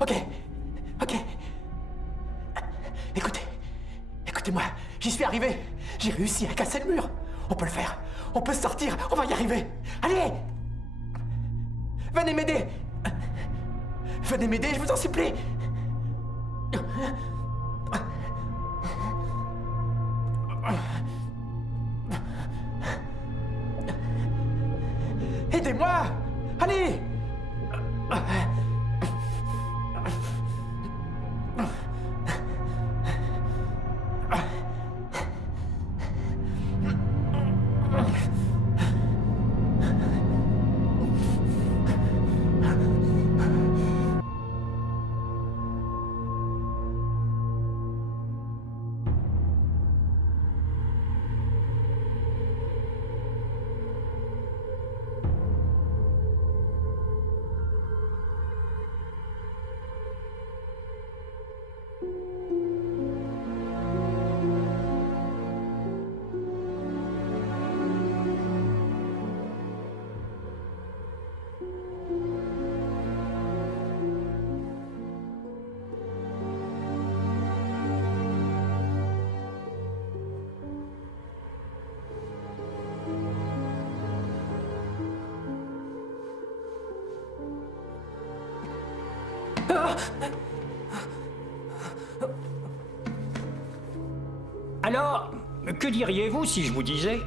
Ok. Ok. Écoutez. Écoutez-moi. J'y suis arrivé. J'ai réussi à casser le mur. On peut le faire. On peut sortir. On va y arriver. Allez! Venez m'aider. Venez m'aider, je vous en supplie. Aidez-moi! Allez! Alors, que diriez-vous si je vous disais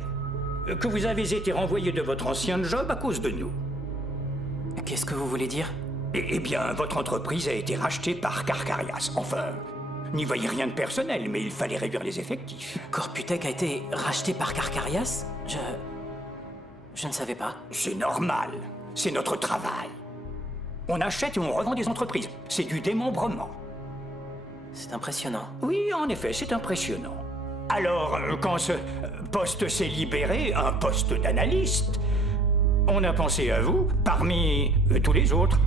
que vous avez été renvoyé de votre ancien job à cause de nous? Qu'est-ce que vous voulez dire? Eh bien, votre entreprise a été rachetée par Carcarias. Enfin, n'y voyez rien de personnel, mais il fallait réduire les effectifs. Corputech a été racheté par Carcarias? Je ne savais pas. C'est normal. C'est notre travail. On achète et on revend des entreprises. C'est du démembrement. C'est impressionnant. Oui, en effet, c'est impressionnant. Alors, quand ce poste s'est libéré, un poste d'analyste, on a pensé à vous parmi tous les autres.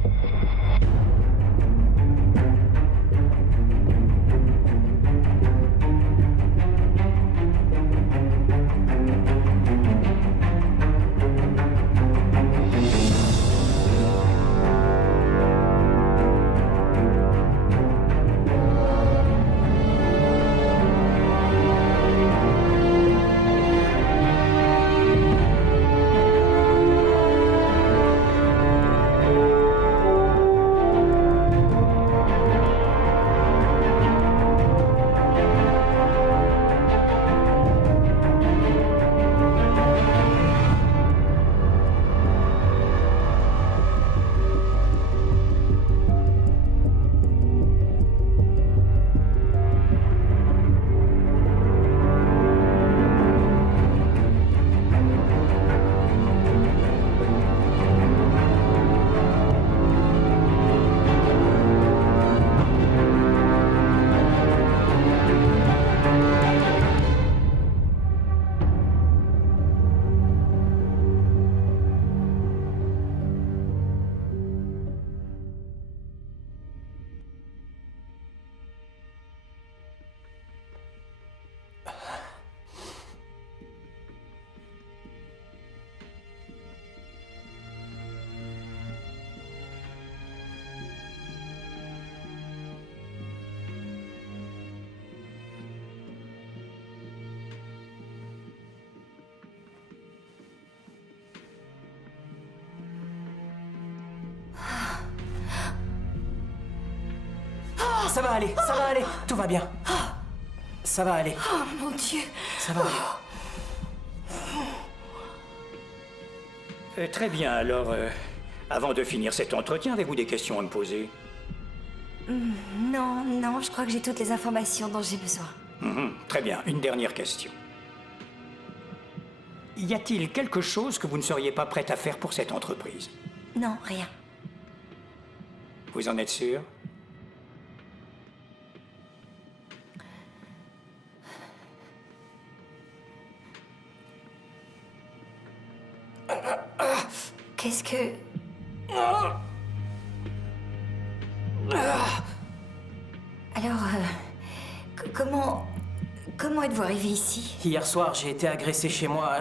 Ça va aller, ça va aller. Tout va bien. Ça va aller. Oh mon Dieu. Ça va aller. Très bien, alors, avant de finir cet entretien, avez-vous des questions à me poser? Non, je crois que j'ai toutes les informations dont j'ai besoin. Très bien, une dernière question. Y a-t-il quelque chose que vous ne seriez pas prête à faire pour cette entreprise? Non, rien. Vous en êtes sûr? Qu'est-ce que... Alors, comment êtes-vous arrivé ici? Hier soir, j'ai été agressé chez moi.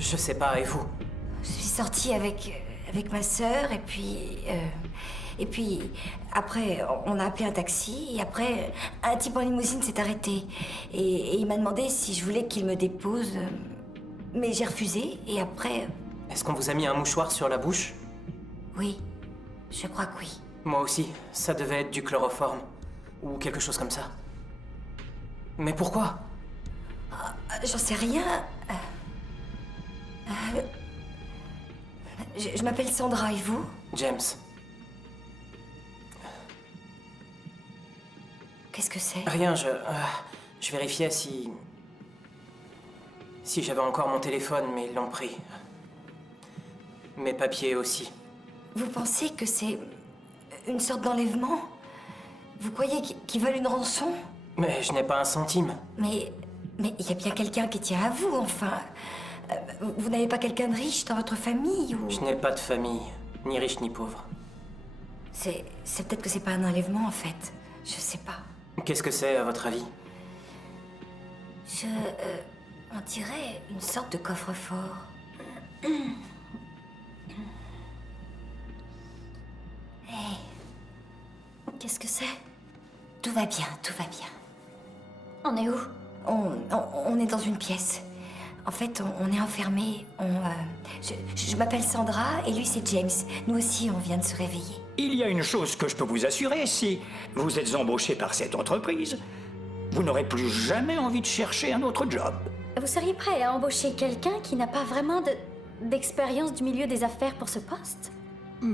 Je sais pas, et vous? Je suis sortie avec ma sœur, et puis après, on a appelé un taxi, et après, un type en limousine s'est arrêté. Et il m'a demandé si je voulais qu'il me dépose, mais j'ai refusé, et après, Est-ce qu'on vous a mis un mouchoir sur la bouche? oui, je crois que oui. Moi aussi, ça devait être du chloroforme. Ou quelque chose comme ça. Mais pourquoi? J'en sais rien. Je m'appelle Sandra, et vous? James. Qu'est-ce que c'est? Rien, je vérifiais si j'avais encore mon téléphone, mais ils l'ont pris. Mes papiers aussi. Vous pensez que c'est une sorte d'enlèvement? Vous croyez qu'ils veulent une rançon? Mais je n'ai pas un centime. Mais il y a bien quelqu'un qui tient à vous, enfin. Vous n'avez pas quelqu'un de riche dans votre famille, ou... Je n'ai pas de famille, ni riche ni pauvre. C'est peut-être que c'est pas un enlèvement, en fait. Je sais pas. Qu'est-ce que c'est, à votre avis? On dirait une sorte de coffre-fort. Hey. Qu'est-ce que c'est? Tout va bien, tout va bien. On est où? On est dans une pièce. En fait, on est enfermés. Je m'appelle Sandra et lui c'est James. Nous aussi, on vient de se réveiller. Il y a une chose que je peux vous assurer, si vous êtes embauché par cette entreprise, vous n'aurez plus jamais envie de chercher un autre job. Vous seriez prêt à embaucher quelqu'un qui n'a pas vraiment d'expérience du milieu des affaires pour ce poste?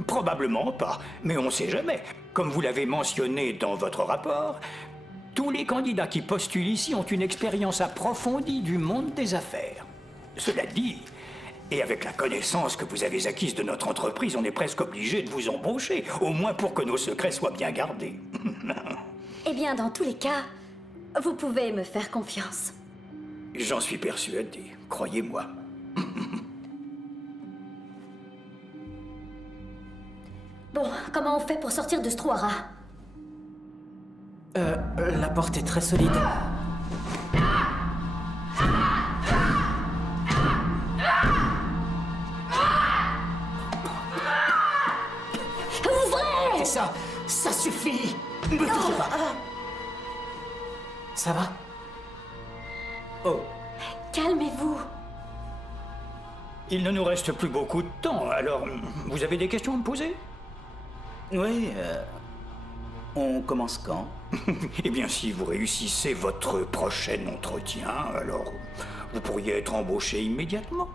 Probablement pas, mais on ne sait jamais. Comme vous l'avez mentionné dans votre rapport, tous les candidats qui postulent ici ont une expérience approfondie du monde des affaires. Cela dit, et avec la connaissance que vous avez acquise de notre entreprise, on est presque obligé de vous embaucher, au moins pour que nos secrets soient bien gardés. Eh bien, dans tous les cas, vous pouvez me faire confiance. J'en suis persuadé, croyez-moi. Bon, comment on fait pour sortir de ce trou à rats? La porte est très solide. Ouvrez! Ça suffit! Me touchez pas! Ça va? Oh. Calmez-vous. Il ne nous reste plus beaucoup de temps, alors vous avez des questions à me poser? Oui, on commence quand? Eh bien, si vous réussissez votre prochain entretien, alors vous pourriez être embauché immédiatement.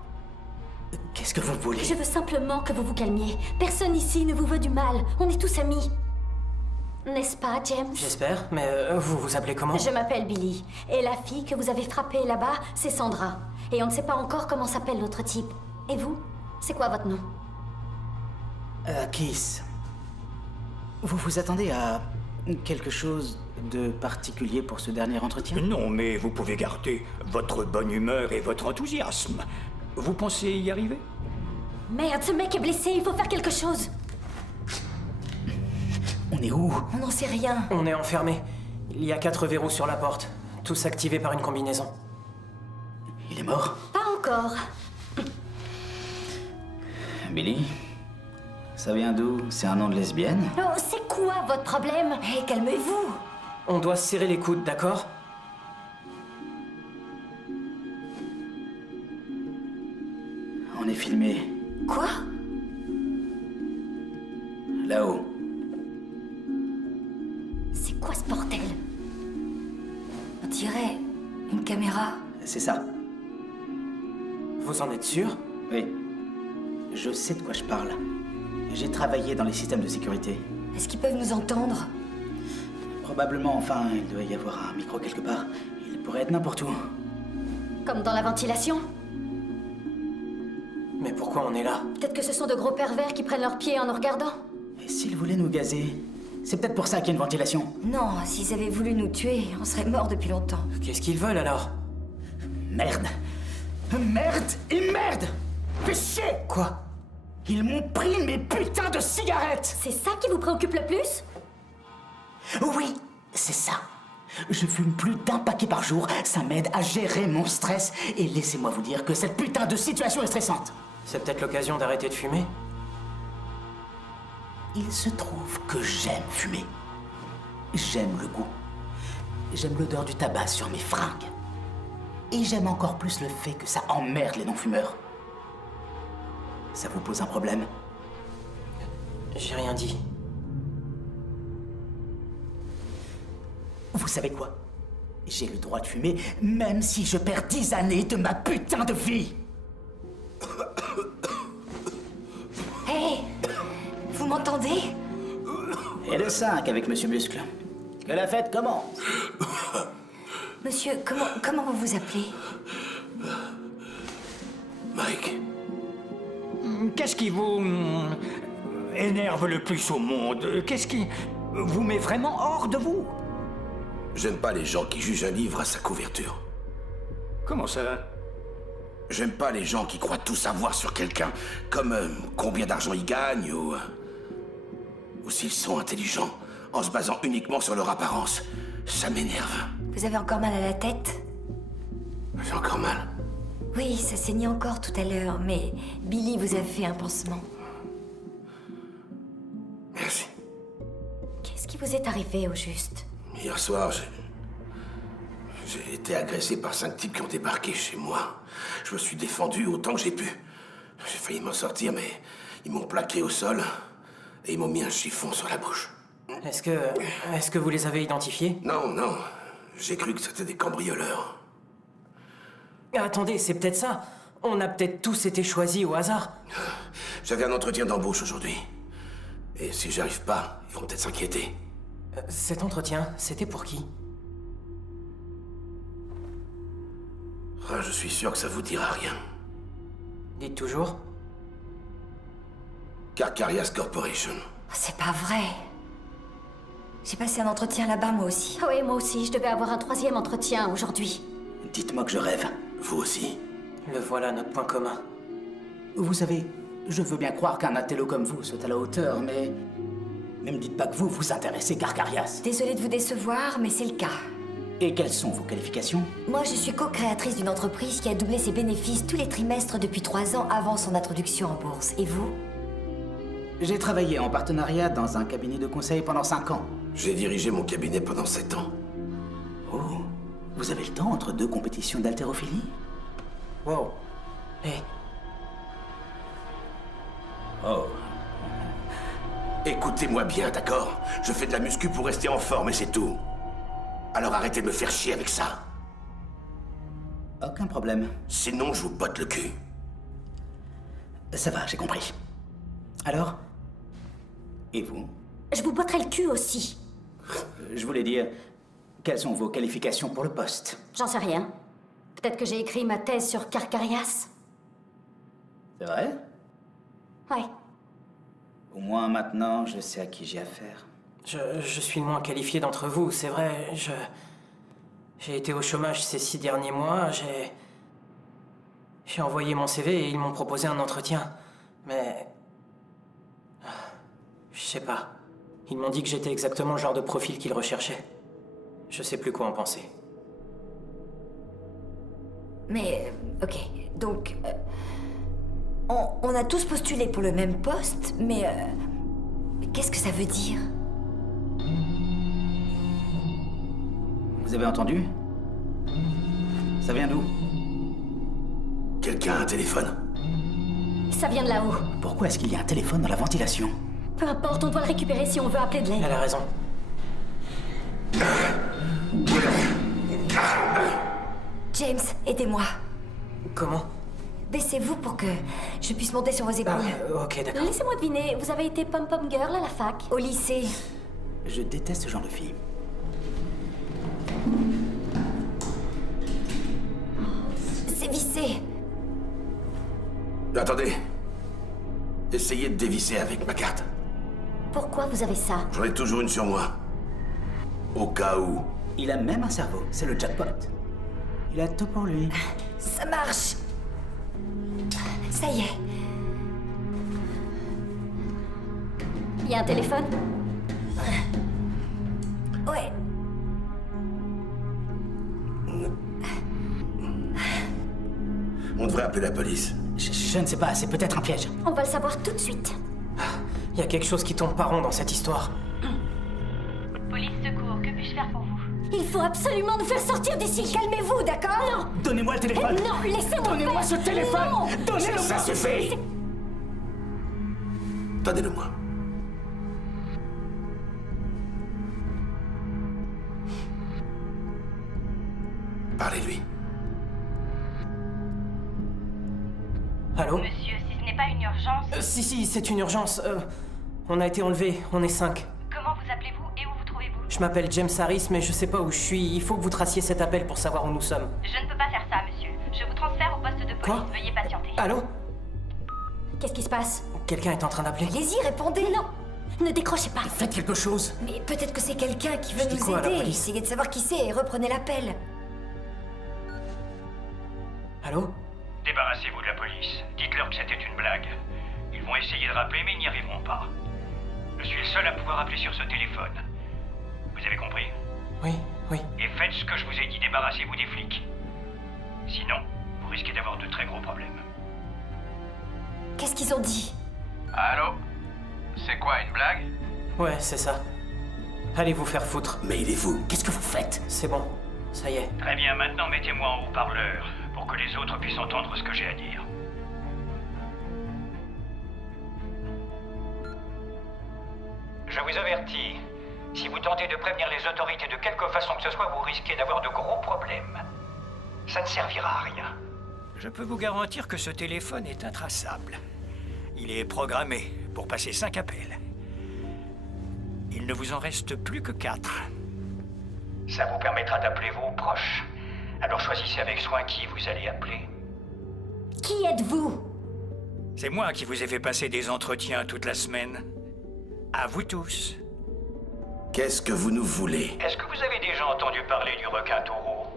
Qu'est-ce que vous voulez? Je veux simplement que vous vous calmiez. Personne ici ne vous veut du mal. On est tous amis. N'est-ce pas, James? J'espère, mais vous vous appelez comment? Je m'appelle Billy. Et la fille que vous avez frappée là-bas, c'est Sandra. Et on ne sait pas encore comment s'appelle l'autre type. Et vous? C'est quoi votre nom? Kiss. Vous vous attendez à quelque chose de particulier pour ce dernier entretien? Non, mais vous pouvez garder votre bonne humeur et votre enthousiasme. Vous pensez y arriver? Merde, ce mec est blessé, il faut faire quelque chose. On est où? On n'en sait rien. On est enfermés. Il y a 4 verrous sur la porte, tous activés par une combinaison. Il est mort? Pas encore. Billy? Ça vient d'où? C'est un nom de lesbienne? Oh, c'est quoi votre problème? Hé, calmez-vous. On doit se serrer les coudes, d'accord? On est filmé. Quoi? Là-haut. C'est quoi ce bordel? On dirait une caméra. C'est ça. Vous en êtes sûr? Oui. Je sais de quoi je parle. J'ai travaillé dans les systèmes de sécurité. Est-ce qu'ils peuvent nous entendre? Probablement, enfin, il doit y avoir un micro quelque part. Il pourrait être n'importe où. Comme dans la ventilation? Mais pourquoi on est là? Peut-être que ce sont de gros pervers qui prennent leurs pieds en nous regardant. Et s'ils voulaient nous gazer? C'est peut-être pour ça qu'il y a une ventilation. Non, s'ils avaient voulu nous tuer, on serait morts depuis longtemps. Qu'est-ce qu'ils veulent alors? Merde! Merde et merde! Fais chier! Quoi? Ils m'ont pris mes putains de cigarettes! C'est ça qui vous préoccupe le plus? Oui, c'est ça. Je fume plus d'1 paquet par jour. Ça m'aide à gérer mon stress. Et laissez-moi vous dire que cette putain de situation est stressante. C'est peut-être l'occasion d'arrêter de fumer? Il se trouve que j'aime fumer. J'aime le goût. J'aime l'odeur du tabac sur mes fringues. Et j'aime encore plus le fait que ça emmerde les non-fumeurs. Ça vous pose un problème? J'ai rien dit. Vous savez quoi? J'ai le droit de fumer, même si je perds 10 années de ma putain de vie. Hé, vous m'entendez? Et le 5 avec Monsieur Muscle. Que la fête commence. Monsieur, comment vous vous appelez? Mike. Qu'est-ce qui vous énerve le plus au monde? Qu'est-ce qui vous met vraiment hors de vous? J'aime pas les gens qui jugent un livre à sa couverture. Comment ça? J'aime pas les gens qui croient tout savoir sur quelqu'un, comme combien d'argent ils gagnent ou s'ils sont intelligents, en se basant uniquement sur leur apparence. Ça m'énerve. Vous avez encore mal à la tête? J'ai encore mal. Oui, ça saignait encore tout à l'heure, mais Billy vous a fait un pansement. Merci. Qu'est-ce qui vous est arrivé au juste? Hier soir, j'ai été agressé par 5 types qui ont débarqué chez moi. Je me suis défendu autant que j'ai pu. J'ai failli m'en sortir, mais ils m'ont plaqué au sol et ils m'ont mis un chiffon sur la bouche. Est-ce que vous les avez identifiés? Non, non. J'ai cru que c'était des cambrioleurs. Attendez, c'est peut-être ça. On a peut-être tous été choisis au hasard. J'avais un entretien d'embauche aujourd'hui. Et si j'arrive pas, ils vont peut-être s'inquiéter. Cet entretien, c'était pour qui? Ah, je suis sûr que ça vous dira rien. Dites toujours. Carcarias Corporation. C'est pas vrai. J'ai passé un entretien là-bas, moi aussi. Ah oui, moi aussi, je devais avoir un 3e entretien aujourd'hui. Dites-moi que je rêve. Vous aussi. Le voilà, notre point commun. Vous savez, je veux bien croire qu'un intello comme vous soit à la hauteur, mais... Ne me dites pas que vous vous intéressez Carcarias. Désolée de vous décevoir, mais c'est le cas. Et quelles sont vos qualifications? Moi, je suis co-créatrice d'une entreprise qui a doublé ses bénéfices tous les trimestres depuis 3 ans avant son introduction en bourse. Et vous? J'ai travaillé en partenariat dans un cabinet de conseil pendant 5 ans. J'ai dirigé mon cabinet pendant 7 ans. Oh, vous avez le temps entre 2 compétitions d'haltérophilie? Wow. Hé, Oh. Écoutez-moi bien, d'accord? Je fais de la muscu pour rester en forme et c'est tout. Alors arrêtez de me faire chier avec ça. Aucun problème. Sinon, je vous botte le cul. Ça va, j'ai compris. Alors? Et vous? Je vous botterai le cul aussi. Je voulais dire, quelles sont vos qualifications pour le poste? J'en sais rien. Peut-être que j'ai écrit ma thèse sur Carcarias. C'est vrai? Ouais. Au moins maintenant, je sais à qui j'ai affaire. je suis le moins qualifié d'entre vous, c'est vrai. J'ai été au chômage ces 6 derniers mois, j'ai envoyé mon CV et ils m'ont proposé un entretien. Mais... je sais pas. Ils m'ont dit que j'étais exactement le genre de profil qu'ils recherchaient. Je sais plus quoi en penser. Mais, ok, donc... on a tous postulé pour le même poste, mais qu'est-ce que ça veut dire? Vous avez entendu? Ça vient d'où? Quelqu'un a un téléphone? Ça vient de là-haut. Pourquoi est-ce qu'il y a un téléphone dans la ventilation? Peu importe, on doit le récupérer si on veut appeler de l'aide. Elle a raison. James, aidez-moi. Comment? Baissez-vous pour que je puisse monter sur vos épaules. Ok, d'accord. Laissez-moi deviner, vous avez été pom-pom girl à la fac? Au lycée. Je déteste ce genre de fille. C'est vissé. Attendez. Essayez de dévisser avec ma carte. Pourquoi vous avez ça? J'en ai toujours une sur moi. Au cas où. Il a même un cerveau, c'est le jackpot. Il a tout pour lui. Ça marche. Ça y est. Il y a un téléphone? Ouais. On devrait appeler la police. Je ne sais pas, c'est peut-être un piège. On va le savoir tout de suite. Il y a quelque chose qui tombe pas rond dans cette histoire. Police, secours, que puis-je faire pour vous? Il faut absolument nous faire sortir d'ici. Calmez-vous, d'accord? Non. Donnez-moi le téléphone. Non, laissez-moi Donnez-moi faire. ce téléphone. Non. Donnez-le. Ça suffit. Donnez-le-moi. Parlez-lui. Allô? Monsieur, si ce n'est pas une urgence, Si, c'est une urgence. On a été enlevés, on est 5. comment vous appelez-vous et où vous trouvez-vous? Je m'appelle James Harris, mais je sais pas où je suis. Il faut que vous traciez cet appel pour savoir où nous sommes. Je ne peux pas faire ça, monsieur. Je vous transfère au poste de police. Quoi? Veuillez patienter. Allô? Qu'est-ce qui se passe? Quelqu'un est en train d'appeler? Allez-y, répondez. Non. Ne décrochez pas. Faites quelque chose. Mais peut-être que c'est quelqu'un qui veut Je dis nous quoi à la aider. police? Essayez de savoir qui c'est et reprenez l'appel. Allô? Débarrassez-vous de la police. Dites-leur que c'était une blague. Ils vont essayer de rappeler, mais ils n'y arriveront pas. Je suis le seul à pouvoir appeler sur ce téléphone. Vous avez compris? Oui. Et faites ce que je vous ai dit, débarrassez-vous des flics. Sinon, vous risquez d'avoir de très gros problèmes. Qu'est-ce qu'ils ont dit? Allô? C'est quoi, une blague? Ouais, c'est ça. Allez vous faire foutre. Mais il est fou. Qu'est-ce que vous faites? C'est bon. Ça y est. Très bien, maintenant mettez-moi en haut-parleur pour que les autres puissent entendre ce que j'ai à dire. Je vous avertis, si vous tentez de prévenir les autorités de quelque façon que ce soit, vous risquez d'avoir de gros problèmes. Ça ne servira à rien. Je peux vous garantir que ce téléphone est intraçable. Il est programmé pour passer 5 appels. Il ne vous en reste plus que 4. Ça vous permettra d'appeler vos proches. Alors choisissez avec soin qui vous allez appeler. Qui êtes-vous? C'est moi qui vous ai fait passer des entretiens toute la semaine. À vous tous. Qu'est-ce que vous nous voulez? Est-ce que vous avez déjà entendu parler du requin taureau?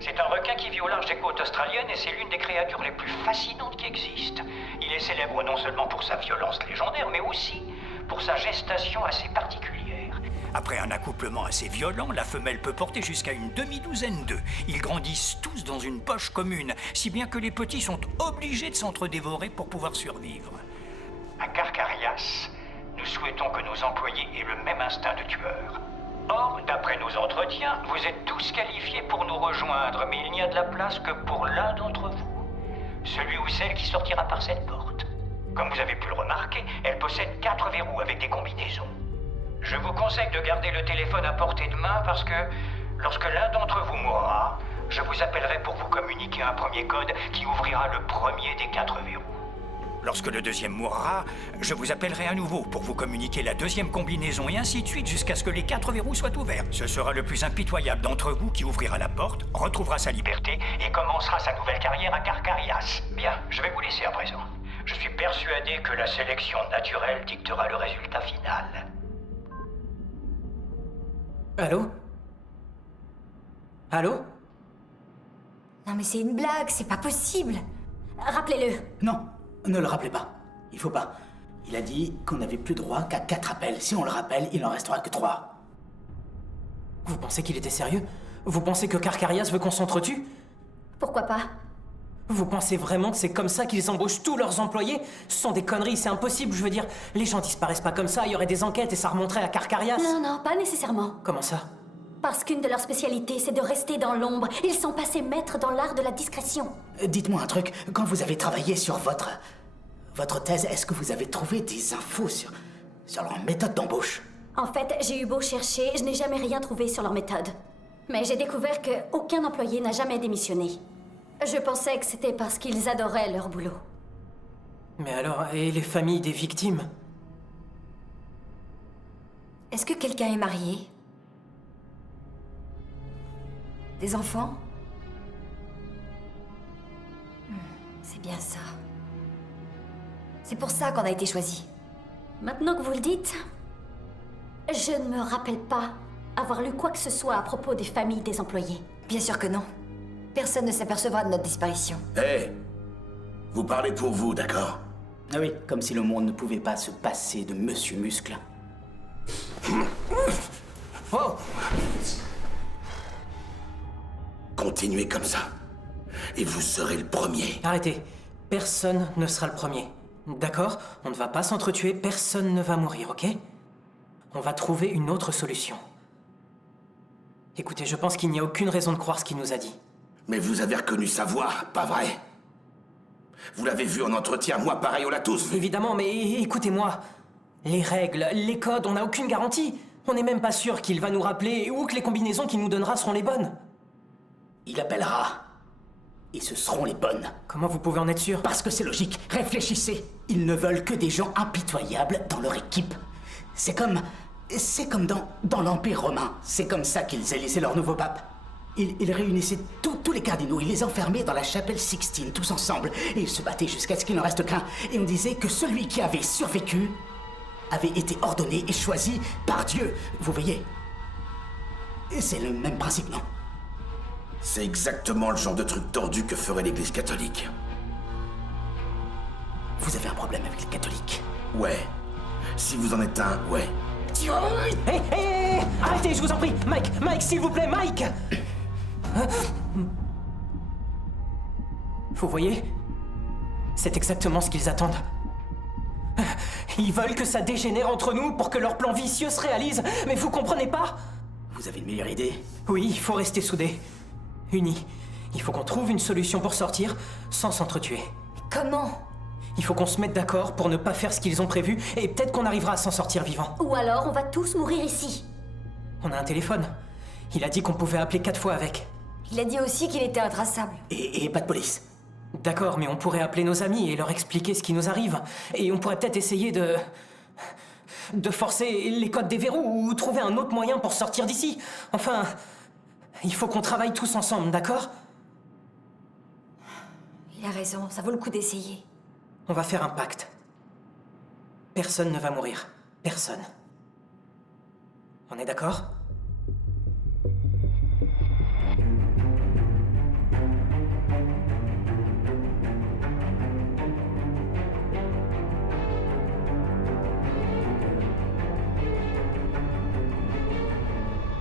C'est un requin qui vit au large des côtes australiennes et c'est l'une des créatures les plus fascinantes qui existent. Il est célèbre non seulement pour sa violence légendaire, mais aussi pour sa gestation assez particulière. Après un accouplement assez violent, la femelle peut porter jusqu'à une demi-douzaine d'œufs. Ils grandissent tous dans une poche commune, si bien que les petits sont obligés de s'entre-dévorer pour pouvoir survivre. À Carcarias, nous souhaitons que nos employés aient le même instinct de tueur. Or, d'après nos entretiens, vous êtes tous qualifiés pour nous rejoindre, mais il n'y a de la place que pour l'un d'entre vous. Celui ou celle qui sortira par cette porte. Comme vous avez pu le remarquer, elle possède 4 verrous avec des combinaisons. Je vous conseille de garder le téléphone à portée de main parce que, lorsque l'un d'entre vous mourra, je vous appellerai pour vous communiquer un premier code qui ouvrira le premier des 4 verrous. Lorsque le deuxième mourra, je vous appellerai à nouveau pour vous communiquer la deuxième combinaison et ainsi de suite jusqu'à ce que les 4 verrous soient ouverts. Ce sera le plus impitoyable d'entre vous qui ouvrira la porte, retrouvera sa liberté et commencera sa nouvelle carrière à Carcarias. Bien, je vais vous laisser à présent. Je suis persuadé que la sélection naturelle dictera le résultat final. Allô? Allô? Non mais c'est une blague, c'est pas possible. Rappelez-le. Non, ne le rappelez pas. Il faut pas. Il a dit qu'on n'avait plus droit qu'à 4 appels. Si on le rappelle, il n'en restera que 3. Vous pensez qu'il était sérieux? Vous pensez que Carcarias veut qu'on s'entretue? Pourquoi pas? Vous pensez vraiment que c'est comme ça qu'ils embauchent tous leurs employés? Ce sont des conneries, c'est impossible, je veux dire. Les gens disparaissent pas comme ça, il y aurait des enquêtes et ça remonterait à Carcarias. Non, pas nécessairement. Comment ça? Parce qu'une de leurs spécialités, c'est de rester dans l'ombre. Ils sont passés maîtres dans l'art de la discrétion. Dites-moi un truc. Quand vous avez travaillé sur votre thèse, est-ce que vous avez trouvé des infos sur leur méthode d'embauche? En fait, j'ai eu beau chercher, je n'ai jamais rien trouvé sur leur méthode. Mais j'ai découvert qu'aucun employé n'a jamais démissionné. Je pensais que c'était parce qu'ils adoraient leur boulot. Mais alors, et les familles des victimes? Est-ce que quelqu'un est marié? Des enfants? C'est bien ça. C'est pour ça qu'on a été choisis. Maintenant que vous le dites, je ne me rappelle pas avoir lu quoi que ce soit à propos des familles des employés. Bien sûr que non. Personne ne s'apercevra de notre disparition. Hé! Vous parlez pour vous, d'accord? Ah oui, comme si le monde ne pouvait pas se passer de Monsieur Muscle. Oh! Continuez comme ça. Et vous serez le premier. Arrêtez. Personne ne sera le premier. D'accord? On ne va pas s'entretuer, personne ne va mourir, ok? On va trouver une autre solution. Écoutez, je pense qu'il n'y a aucune raison de croire ce qu'il nous a dit. Mais vous avez reconnu sa voix, pas vrai? Vous l'avez vu en entretien, moi pareil, on l'a tous vu. Évidemment, mais écoutez-moi. Les règles, les codes, on n'a aucune garantie. On n'est même pas sûr qu'il va nous rappeler ou que les combinaisons qu'il nous donnera seront les bonnes. Il appellera. Et ce seront les bonnes. Comment vous pouvez en être sûr? Parce que c'est logique. Réfléchissez. Ils ne veulent que des gens impitoyables dans leur équipe. C'est comme dans l'Empire romain. C'est comme ça qu'ils élissaient leur nouveau pape. Ils réunissaient tous les cardinaux, ils les enfermaient dans la chapelle Sixtine, tous ensemble. Et ils se battaient jusqu'à ce qu'il n'en reste qu'un. Et on disait que celui qui avait survécu avait été ordonné et choisi par Dieu. Vous voyez? C'est le même principe, non? C'est exactement le genre de truc tordu que ferait l'Église catholique. Vous avez un problème avec les catholiques? Ouais. Si vous en êtes un, ouais. Hé, arrêtez, je vous en prie. Mike, s'il vous plaît, Mike. Vous voyez? C'est exactement ce qu'ils attendent. Ils veulent que ça dégénère entre nous pour que leur plan vicieux se réalise. Mais vous comprenez pas? Vous avez une meilleure idée? Oui, il faut rester soudés. Unis. Il faut qu'on trouve une solution pour sortir sans s'entretuer. Comment? Il faut qu'on se mette d'accord pour ne pas faire ce qu'ils ont prévu et peut-être qu'on arrivera à s'en sortir vivant. Ou alors on va tous mourir ici. On a un téléphone. Il a dit qu'on pouvait appeler 4 fois avec. Il a dit aussi qu'il était intraçable. Et pas de police. D'accord, mais on pourrait appeler nos amis et leur expliquer ce qui nous arrive. Et on pourrait peut-être essayer de forcer les codes des verrous ou trouver un autre moyen pour sortir d'ici. Enfin, il faut qu'on travaille tous ensemble, d'accord? Il a raison, ça vaut le coup d'essayer. On va faire un pacte. Personne ne va mourir. Personne. On est d'accord?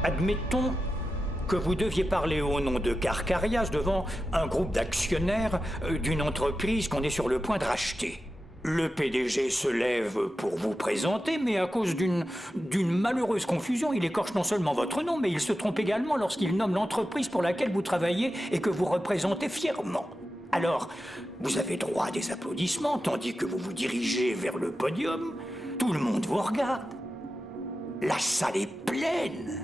Admettons que vous deviez parler au nom de Carcarias devant un groupe d'actionnaires d'une entreprise qu'on est sur le point de racheter. Le PDG se lève pour vous présenter, mais à cause d'une malheureuse confusion, il écorche non seulement votre nom, mais il se trompe également lorsqu'il nomme l'entreprise pour laquelle vous travaillez et que vous représentez fièrement. Alors, vous avez droit à des applaudissements, tandis que vous vous dirigez vers le podium. Tout le monde vous regarde. La salle est pleine.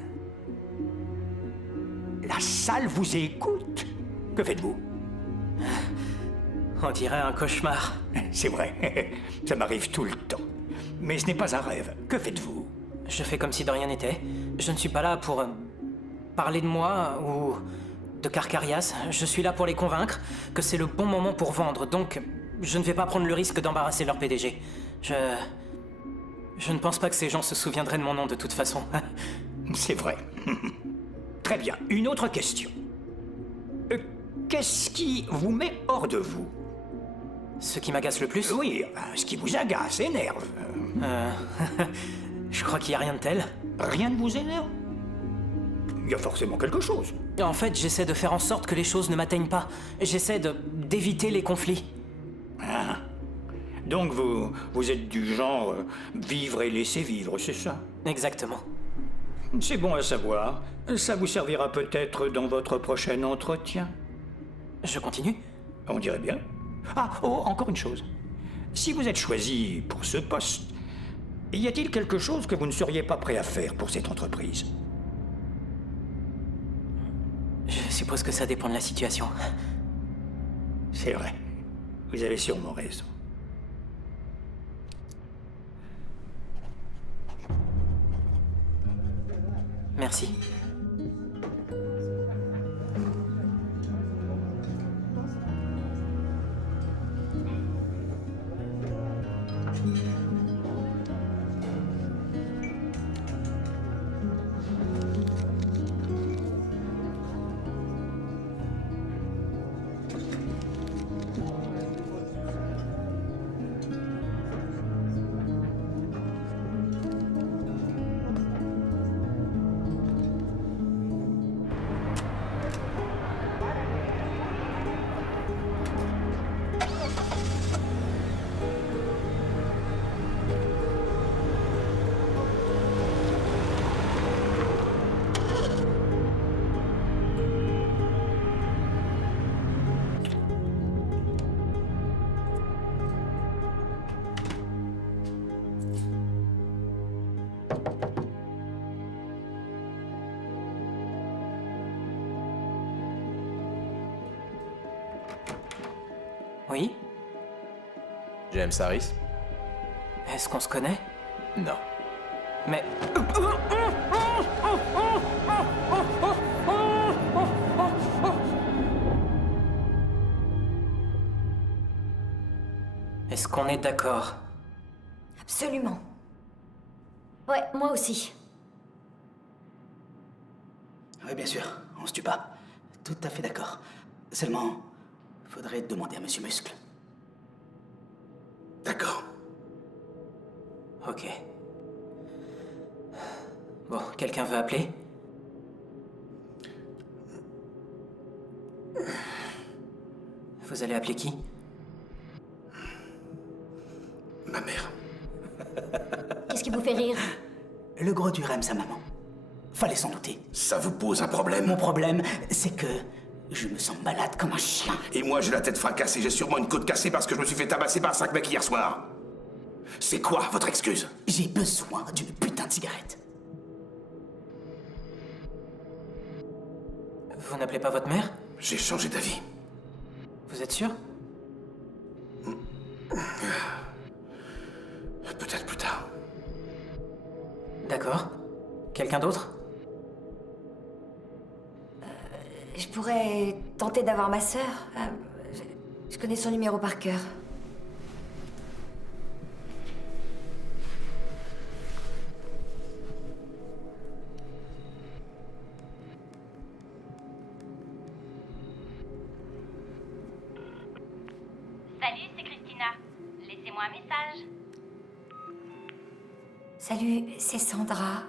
La salle vous écoute. Que faites-vous? On dirait un cauchemar. C'est vrai, ça m'arrive tout le temps. Mais ce n'est pas un rêve. Que faites-vous? Je fais comme si de rien n'était. Je ne suis pas là pour parler de moi ou de Carcarias. Je suis là pour les convaincre que c'est le bon moment pour vendre. Donc, je ne vais pas prendre le risque d'embarrasser leur PDG. Je ne pense pas que ces gens se souviendraient de mon nom de toute façon. C'est vrai. Très bien. Une autre question. Qu'est-ce qui vous met hors de vous? Ce qui m'agace le plus? Oui, ce qui vous agace, énerve. Je crois qu'il n'y a rien de tel. Rien ne vous énerve? Il y a forcément quelque chose. En fait, j'essaie de faire en sorte que les choses ne m'atteignent pas. J'essaie d'éviter les conflits. Ah. Donc vous êtes du genre vivre et laisser vivre, c'est ça? Exactement. C'est bon à savoir. Ça vous servira peut-être dans votre prochain entretien. Je continue? On dirait bien. Ah, oh, encore une chose. Si vous êtes choisi pour ce poste, y a-t-il quelque chose que vous ne seriez pas prêt à faire pour cette entreprise? Je suppose que ça dépend de la situation. C'est vrai. Vous avez sûrement raison. Merci. Oui? James Harris? Est-ce qu'on se connaît? Non. Mais... Est-ce qu'on est d'accord? Absolument. Ouais, moi aussi. Oui, bien sûr, on se tue pas. Tout à fait d'accord. Seulement, faudrait demander à Monsieur Muscle. D'accord. Ok. Bon, quelqu'un veut appeler? Vous allez appeler qui? Ma mère. Qu'est-ce qui vous fait rire? Le gros du rem, sa maman. Fallait s'en douter. Ça vous pose un problème? Mon problème, c'est que je me sens malade comme un chien. Et moi, j'ai la tête fracassée, j'ai sûrement une côte cassée parce que je me suis fait tabasser par 5 mecs hier soir. C'est quoi votre excuse? J'ai besoin d'une putain de cigarette. Vous n'appelez pas votre mère? J'ai changé d'avis. Vous êtes sûr? Peut-être plus tard. D'accord. Quelqu'un d'autre? Je pourrais tenter d'avoir ma sœur. Je connais son numéro par cœur. Salut, c'est Christina. Laissez-moi un message. Salut, c'est Sandra.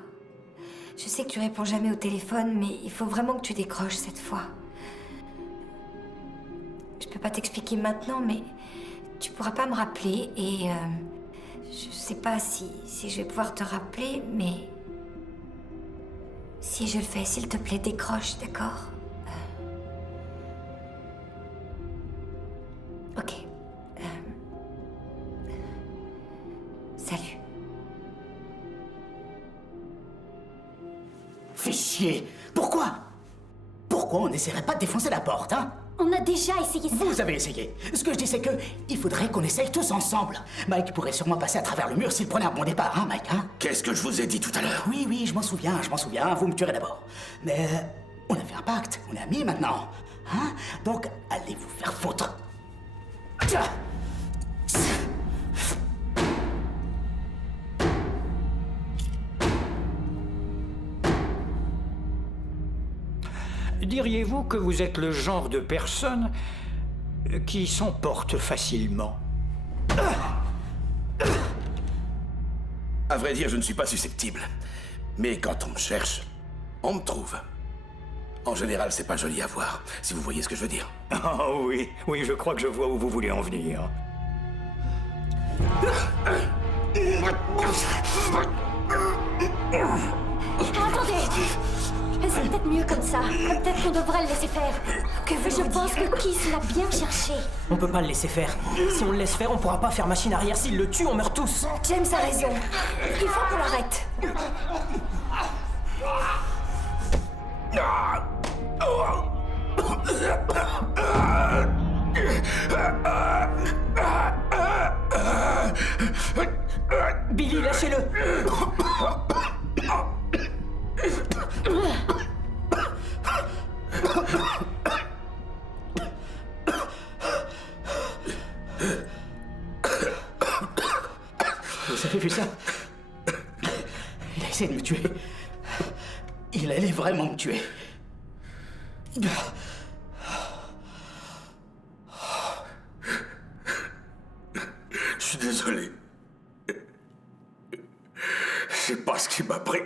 Je sais que tu réponds jamais au téléphone, mais il faut vraiment que tu décroches cette fois. Je peux pas t'expliquer maintenant, mais tu pourras pas me rappeler et je sais pas si je vais pouvoir te rappeler, mais si je le fais, s'il te plaît, décroche, d'accord? Ok. Salut. Fais chier. Pourquoi? Pourquoi on n'essaierait pas de défoncer la porte, hein? On a déjà essayé ça. Vous avez essayé. Ce que je dis, c'est que il faudrait qu'on essaye tous ensemble. Mike pourrait sûrement passer à travers le mur s'il prenait un bon départ, hein, Mike, hein? Qu'est-ce que je vous ai dit tout à l'heure? Oui, je m'en souviens. Vous me tuerez d'abord. Mais on a fait un pacte. On est amis maintenant. Hein? Donc, allez vous faire foutre. Diriez-vous que vous êtes le genre de personne qui s'emporte facilement? À vrai dire, je ne suis pas susceptible. Mais quand on me cherche, on me trouve. En général, c'est pas joli à voir, si vous voyez ce que je veux dire. Oh oui, je crois que je vois où vous voulez en venir. Attendez! C'est peut-être mieux comme ça. Peut-être qu'on devrait le laisser faire. Je pense que Kiss l'a bien cherché. On peut pas le laisser faire. Si on le laisse faire, on pourra pas faire machine arrière. S'il le tue, on meurt tous. James a raison. Il faut qu'on l'arrête. Billy, lâchez-le. Vous avez vu ça? Il a essayé de me tuer. Il allait vraiment me tuer. Je suis désolé. Je sais pas ce qui m'a pris.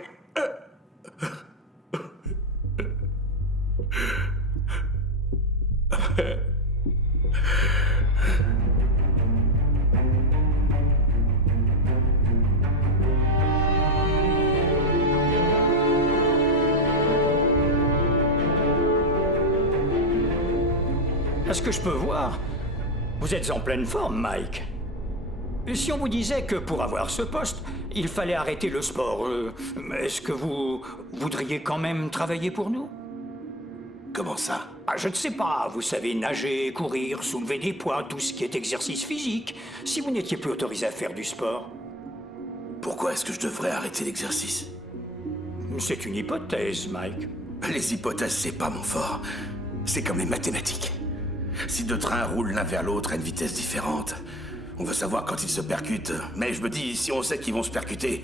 À ce que je peux voir, vous êtes en pleine forme, Mike. Si on vous disait que pour avoir ce poste, il fallait arrêter le sport, est-ce que vous voudriez quand même travailler pour nous? Comment ça? Ah, je ne sais pas, vous savez nager, courir, soulever des poids, tout ce qui est exercice physique. Si vous n'étiez plus autorisé à faire du sport. Pourquoi est-ce que je devrais arrêter l'exercice? C'est une hypothèse, Mike. Les hypothèses, c'est pas mon fort. C'est comme les mathématiques. Si deux trains roulent l'un vers l'autre à une vitesse différente, on veut savoir quand ils se percutent. Mais je me dis, si on sait qu'ils vont se percuter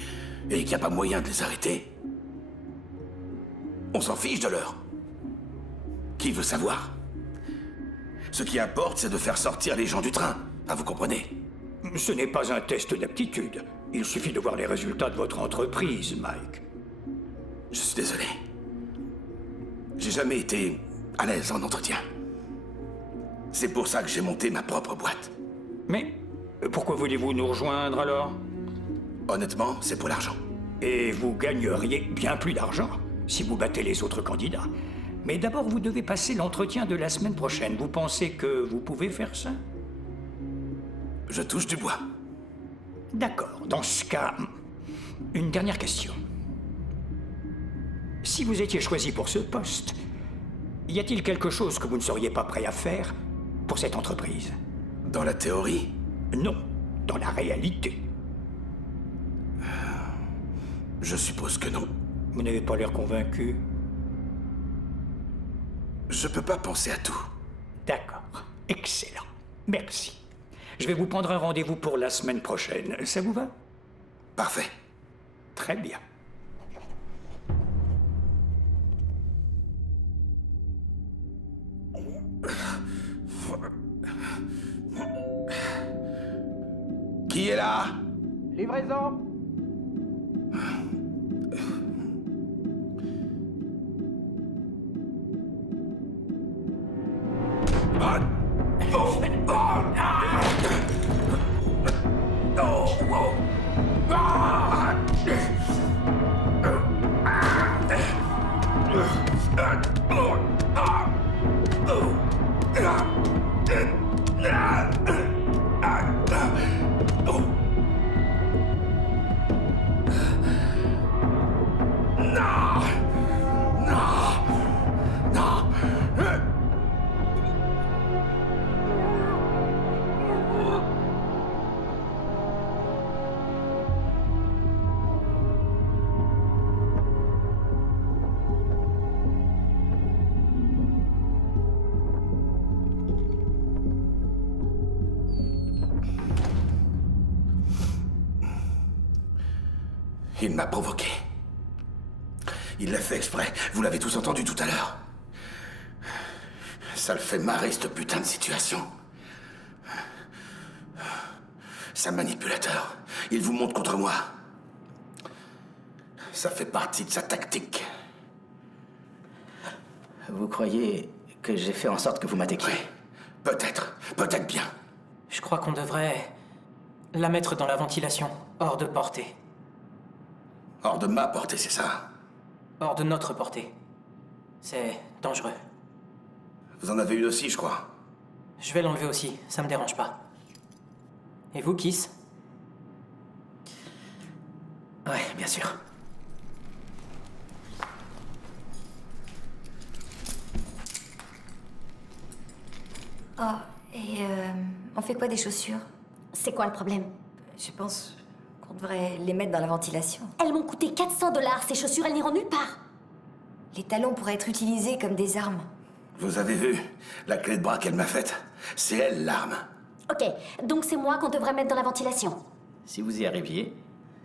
et qu'il n'y a pas moyen de les arrêter, on s'en fiche de l'heure. Qui veut savoir? Ce qui importe, c'est de faire sortir les gens du train. Ah, vous comprenez? Ce n'est pas un test d'aptitude. Il suffit de voir les résultats de votre entreprise, Mike. Je suis désolé. J'ai jamais été à l'aise en entretien. C'est pour ça que j'ai monté ma propre boîte. Mais pourquoi voulez-vous nous rejoindre alors? Honnêtement, c'est pour l'argent. Et vous gagneriez bien plus d'argent si vous battez les autres candidats. Mais d'abord, vous devez passer l'entretien de la semaine prochaine. Vous pensez que vous pouvez faire ça? Je touche du bois. D'accord. Dans ce cas, une dernière question. Si vous étiez choisi pour ce poste, y a-t-il quelque chose que vous ne seriez pas prêt à faire pour cette entreprise? Dans la théorie? Non, dans la réalité. Je suppose que non. Vous n'avez pas l'air convaincu. Je peux pas penser à tout. D'accord. Excellent. Merci. Je vais vous prendre un rendez-vous pour la semaine prochaine. Ça vous va? Parfait. Très bien. Qui est là? Livraison. Il m'a provoqué. Il l'a fait exprès. Vous l'avez tous entendu tout à l'heure. Ça le fait marrer, cette putain de situation. C'est un manipulateur. Il vous monte contre moi. Ça fait partie de sa tactique. Vous croyez que j'ai fait en sorte que vous m'attaquiez? Oui, peut-être. Peut-être bien. Je crois qu'on devrait la mettre dans la ventilation, hors de portée. Hors de ma portée, c'est ça? Hors de notre portée. C'est dangereux. Vous en avez une aussi, je crois. Je vais l'enlever aussi, ça me dérange pas. Et vous, Kiss? Ouais, bien sûr. Oh, et on fait quoi des chaussures? C'est quoi le problème? Je pense qu'on devrait les mettre dans la ventilation. Elles m'ont coûté 400 $, ces chaussures, elles n'iront nulle part. Les talons pourraient être utilisés comme des armes. Vous avez vu la clé de bras qu'elle m'a faite? C'est elle, l'arme. Ok, donc c'est moi qu'on devrait mettre dans la ventilation. Si vous y arriviez,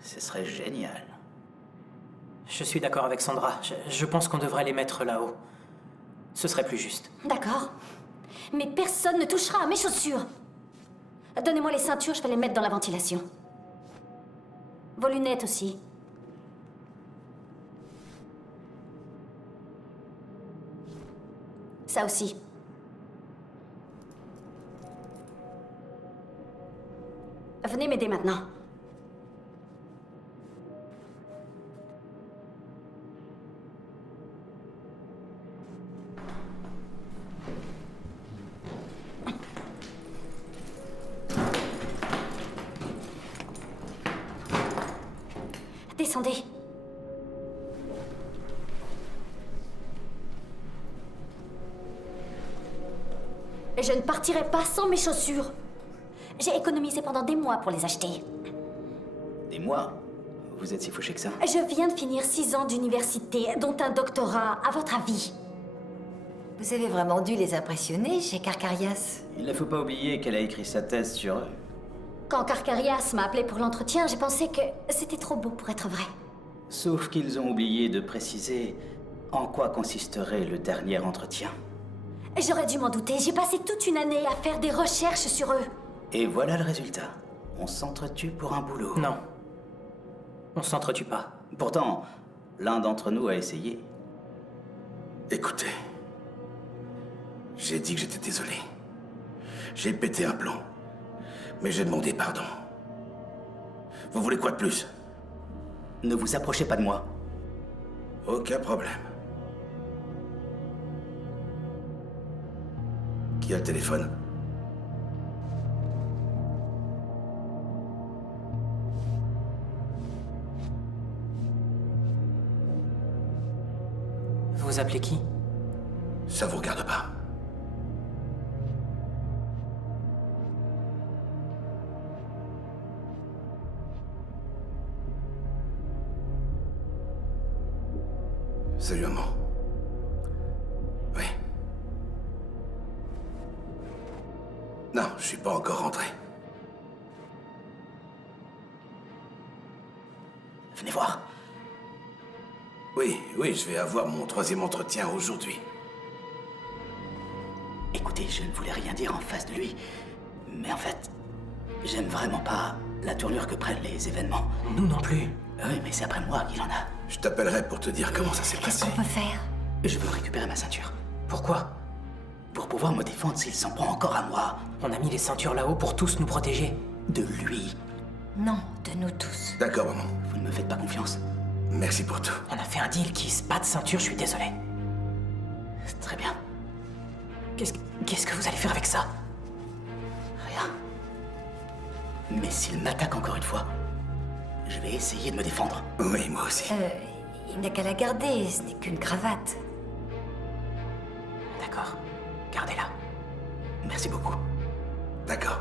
ce serait génial. Je suis d'accord avec Sandra. Je pense qu'on devrait les mettre là-haut. Ce serait plus juste. D'accord. Mais personne ne touchera à mes chaussures. Donnez-moi les ceintures, je vais les mettre dans la ventilation. Vos lunettes aussi. Ça aussi. Venez m'aider maintenant. Descendez. Je ne partirai pas sans mes chaussures. J'ai économisé pendant des mois pour les acheter. Des mois? Vous êtes si fauché que ça? Je viens de finir 6 ans d'université, dont un doctorat. À votre avis? Vous avez vraiment dû les impressionner chez Carcarias. Il ne faut pas oublier qu'elle a écrit sa thèse sur eux. Quand Carcarias m'a appelé pour l'entretien, j'ai pensé que c'était trop beau pour être vrai. Sauf qu'ils ont oublié de préciser en quoi consisterait le dernier entretien. J'aurais dû m'en douter. J'ai passé toute une année à faire des recherches sur eux. Et voilà le résultat. On s'entretue pour un boulot. Non. On s'entretue pas. Pourtant, l'un d'entre nous a essayé. Écoutez, j'ai dit que j'étais désolé. J'ai pété un plomb. Mais j'ai demandé pardon. Vous voulez quoi de plus? Ne vous approchez pas de moi. Aucun problème. Qui a le téléphone? Vous appelez qui? Ça vous regarde pas. Salut, maman. Oui. Non, je suis pas encore rentré. Venez voir. Oui, je vais avoir mon 3e entretien aujourd'hui. Écoutez, je ne voulais rien dire en face de lui. Mais en fait, j'aime vraiment pas la tournure que prennent les événements. Nous non plus. Oui, mais c'est après moi qu'il en a. Je t'appellerai pour te dire comment ça s'est Qu'est-ce passé. qu'on peut faire? Je veux récupérer ma ceinture. Pourquoi? Pour pouvoir me défendre s'il s'en prend encore à moi. On a mis les ceintures là-haut pour tous nous protéger. De lui. Non, de nous tous. D'accord, maman. Vous ne me faites pas confiance. Merci pour tout. On a fait un deal qui se bat de ceinture, je suis désolé. Très bien. Qu'est-ce que vous allez faire avec ça? Rien. Mais s'il m'attaque encore une fois, je vais essayer de me défendre. Oui, moi aussi. Il n'a qu'à la garder, ce n'est qu'une cravate. D'accord. Gardez-la. Merci beaucoup. D'accord.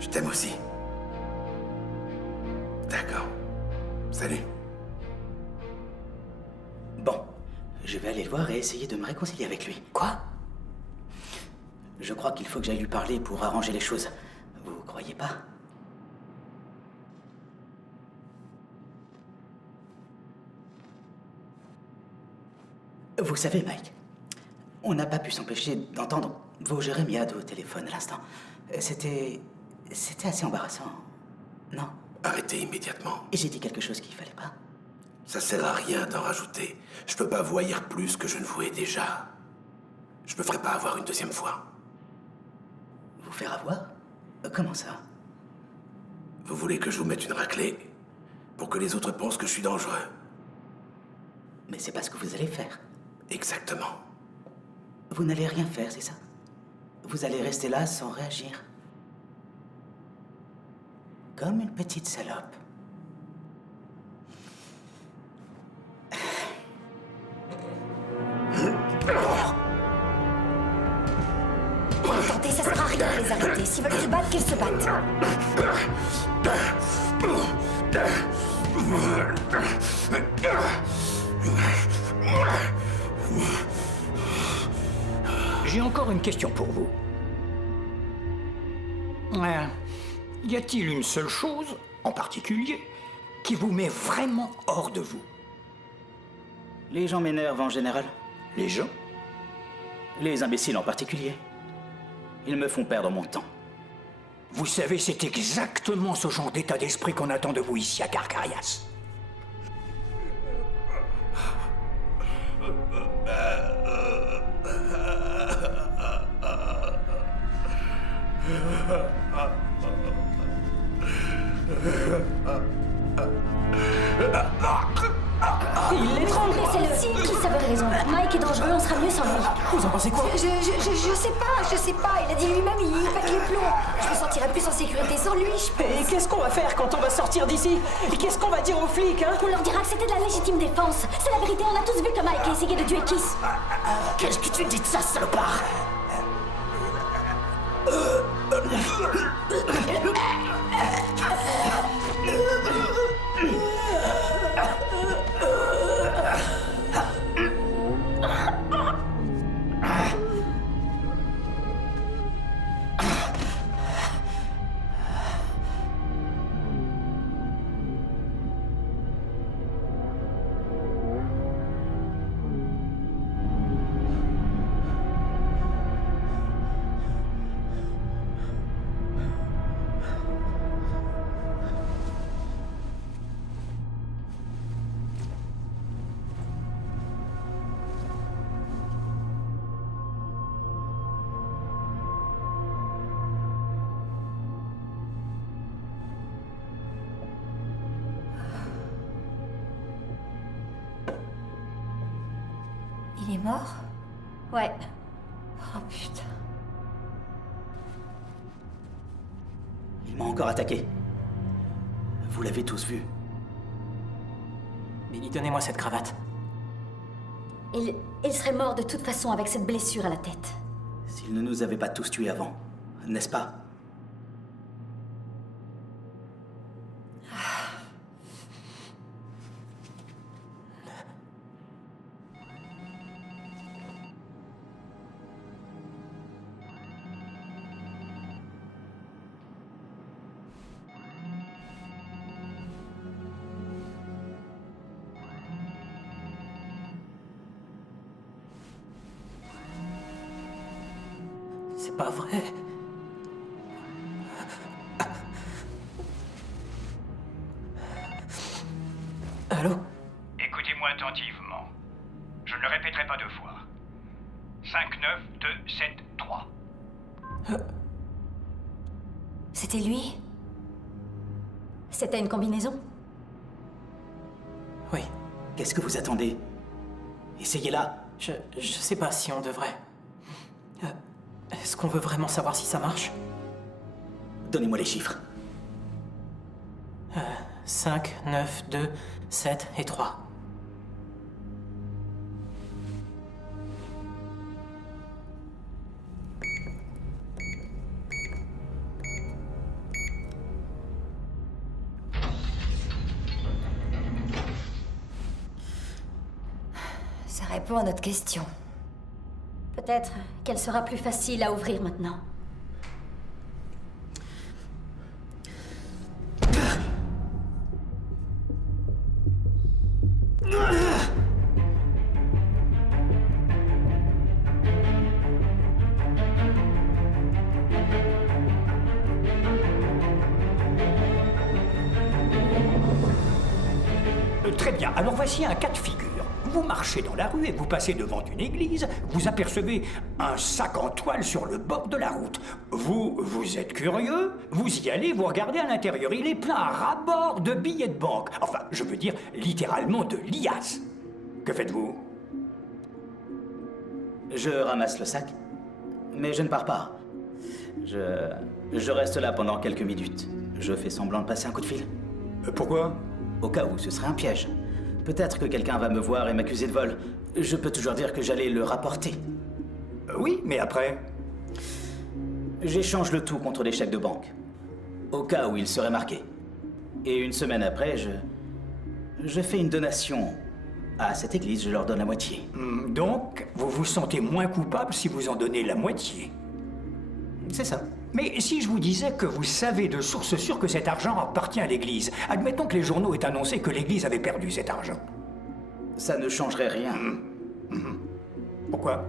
Je t'aime aussi. D'accord. Salut. Bon, je vais aller le voir et essayer de me réconcilier avec lui. Quoi? Je crois qu'il faut que j'aille lui parler pour arranger les choses. Vous croyez pas? Vous savez, Mike, on n'a pas pu s'empêcher d'entendre vos jérémiades au téléphone à l'instant. C'était assez embarrassant, non? Arrêtez immédiatement. Et j'ai dit quelque chose qu'il fallait pas. Ça sert à rien d'en rajouter. Je peux pas vous haïr plus que je ne vous hais déjà. Je me ferai pas avoir une 2e fois. Vous faire avoir? Comment ça? Vous voulez que je vous mette une raclée pour que les autres pensent que je suis dangereux? Mais c'est pas ce que vous allez faire. Exactement. Vous n'allez rien faire, c'est ça? Vous allez rester là sans réagir. Comme une petite salope. Tentez, ça sert à rien de les arrêter. S'ils veulent se battre, qu'ils se battent. J'ai encore une question pour vous. Y a-t-il une seule chose, en particulier, qui vous met vraiment hors de vous? Les gens m'énervent en général. Les gens? Les imbéciles en particulier. Ils me font perdre mon temps. Vous savez, c'est exactement ce genre d'état d'esprit qu'on attend de vous ici à Carcarias. Il l'étrangle. Laissez-le. Chris avait raison. Mike est dangereux, on sera mieux sans lui. Vous en pensez quoi? Je sais pas. Il a dit lui-même, il pète les plombs. Je me sentirais plus en sécurité sans lui, je pense. Et qu'est-ce qu'on va faire quand on va sortir d'ici? Et qu'est-ce qu'on va dire aux flics, hein? On leur dira que c'était de la légitime défense. C'est la vérité, on a tous vu que Mike a essayé de tuer Kiss. Qu'est-ce que tu dis de ça, salopard? est mort? Ouais. Oh putain. Il m'a encore attaqué. Vous l'avez tous vu. Billy, donnez-moi cette cravate. Il serait mort de toute façon avec cette blessure à la tête. S'il ne nous avait pas tous tués avant, n'est-ce pas? C'est pas vrai. Allô? Écoutez-moi attentivement. Je ne le répéterai pas deux fois. 5, 9, 2, 7, 3. C'était lui? C'était une combinaison? Oui. Qu'est-ce que vous attendez? Essayez-la. Je sais pas si on devrait. Est-ce qu'on veut vraiment savoir si ça marche? Donnez-moi les chiffres. 5, 9, 2, 7 et 3. Ça répond à notre question. Peut-être qu'elle sera plus facile à ouvrir maintenant. Très bien, alors voici un cas de figure. Vous marchez dans la rue et vous passez devant une église, vous apercevez un sac en toile sur le bord de la route. Vous êtes curieux, vous y allez, vous regardez à l'intérieur. Il est plein à ras-bord de billets de banque. Enfin, je veux dire littéralement de liasses. Que faites-vous? Je ramasse le sac, mais je ne pars pas. Je reste là pendant quelques minutes. Je fais semblant de passer un coup de fil. Pourquoi? Au cas où ce serait un piège. Peut-être que quelqu'un va me voir et m'accuser de vol. Je peux toujours dire que j'allais le rapporter. Oui, mais après? J'échange le tout contre des chèques de banque. Au cas où il serait marqué. Et une semaine après, je fais une donation à cette église. Je leur donne la moitié. Donc, vous vous sentez moins coupable si vous en donnez la moitié? C'est ça. Mais si je vous disais que vous savez de source sûre que cet argent appartient à l'Église, admettons que les journaux aient annoncé que l'Église avait perdu cet argent. Ça ne changerait rien. Pourquoi?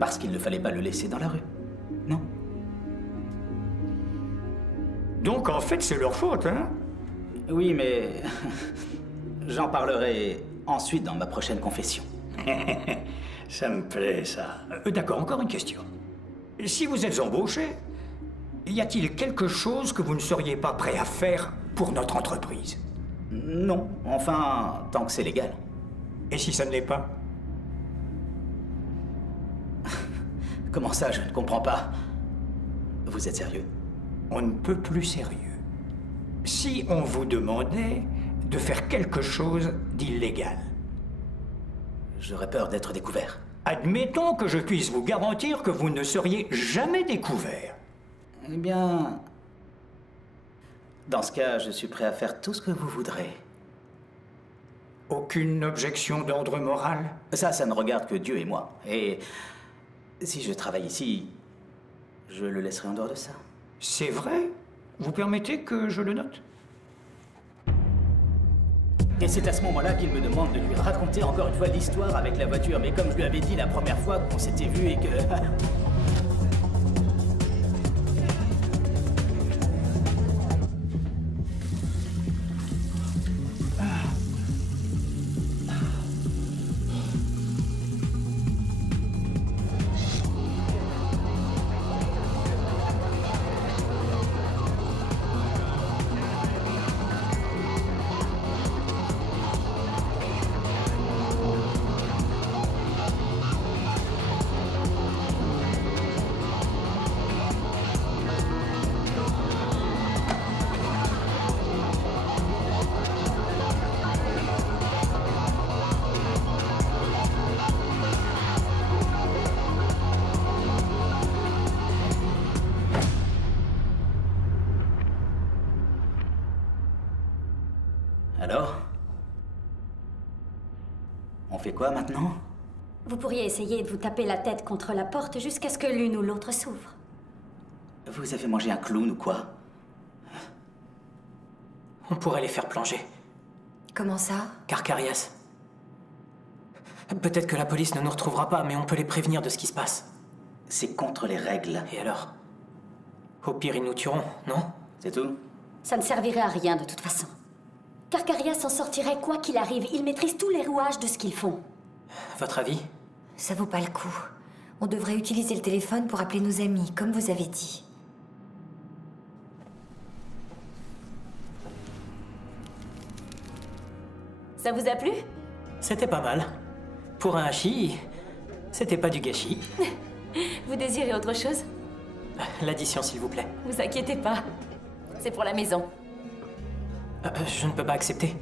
Parce qu'il ne fallait pas le laisser dans la rue. Non. Donc en fait c'est leur faute, hein? Oui, mais j'en parlerai ensuite dans ma prochaine confession. Ça me plaît, ça. D'accord, encore une question. Si vous êtes embauché, y a-t-il quelque chose que vous ne seriez pas prêt à faire pour notre entreprise? Non, enfin, tant que c'est légal. Et si ça ne l'est pas? Comment ça, je ne comprends pas. Vous êtes sérieux? On ne peut plus sérieux. Si on vous demandait de faire quelque chose d'illégal. J'aurais peur d'être découvert. Admettons que je puisse vous garantir que vous ne seriez jamais découvert. Eh bien... Dans ce cas, je suis prêt à faire tout ce que vous voudrez. Aucune objection d'ordre moral? Ça ne regarde que Dieu et moi. Et si je travaille ici, je le laisserai en dehors de ça. C'est vrai? Vous permettez que je le note? Et c'est à ce moment-là qu'il me demande de lui raconter encore une fois l'histoire avec la voiture. Mais comme je lui avais dit la première fois qu'on s'était vu et que... fait quoi maintenant? Vous pourriez essayer de vous taper la tête contre la porte jusqu'à ce que l'une ou l'autre s'ouvre. Vous avez mangé un clown ou quoi? On pourrait les faire plonger. Comment ça? Carcarias. Peut-être que la police ne nous retrouvera pas, mais on peut les prévenir de ce qui se passe. C'est contre les règles. Et alors? Au pire, ils nous tueront, non? C'est tout? Ça ne servirait à rien de toute façon. Carcarias s'en sortirait quoi qu'il arrive. Ils maîtrisent tous les rouages de ce qu'ils font. Votre avis? Ça vaut pas le coup. On devrait utiliser le téléphone pour appeler nos amis, comme vous avez dit. Ça vous a plu? C'était pas mal. Pour un hachis, c'était pas du gâchis. Vous désirez autre chose? L'addition, s'il vous plaît. Vous inquiétez pas. C'est pour la maison. Je ne peux pas accepter.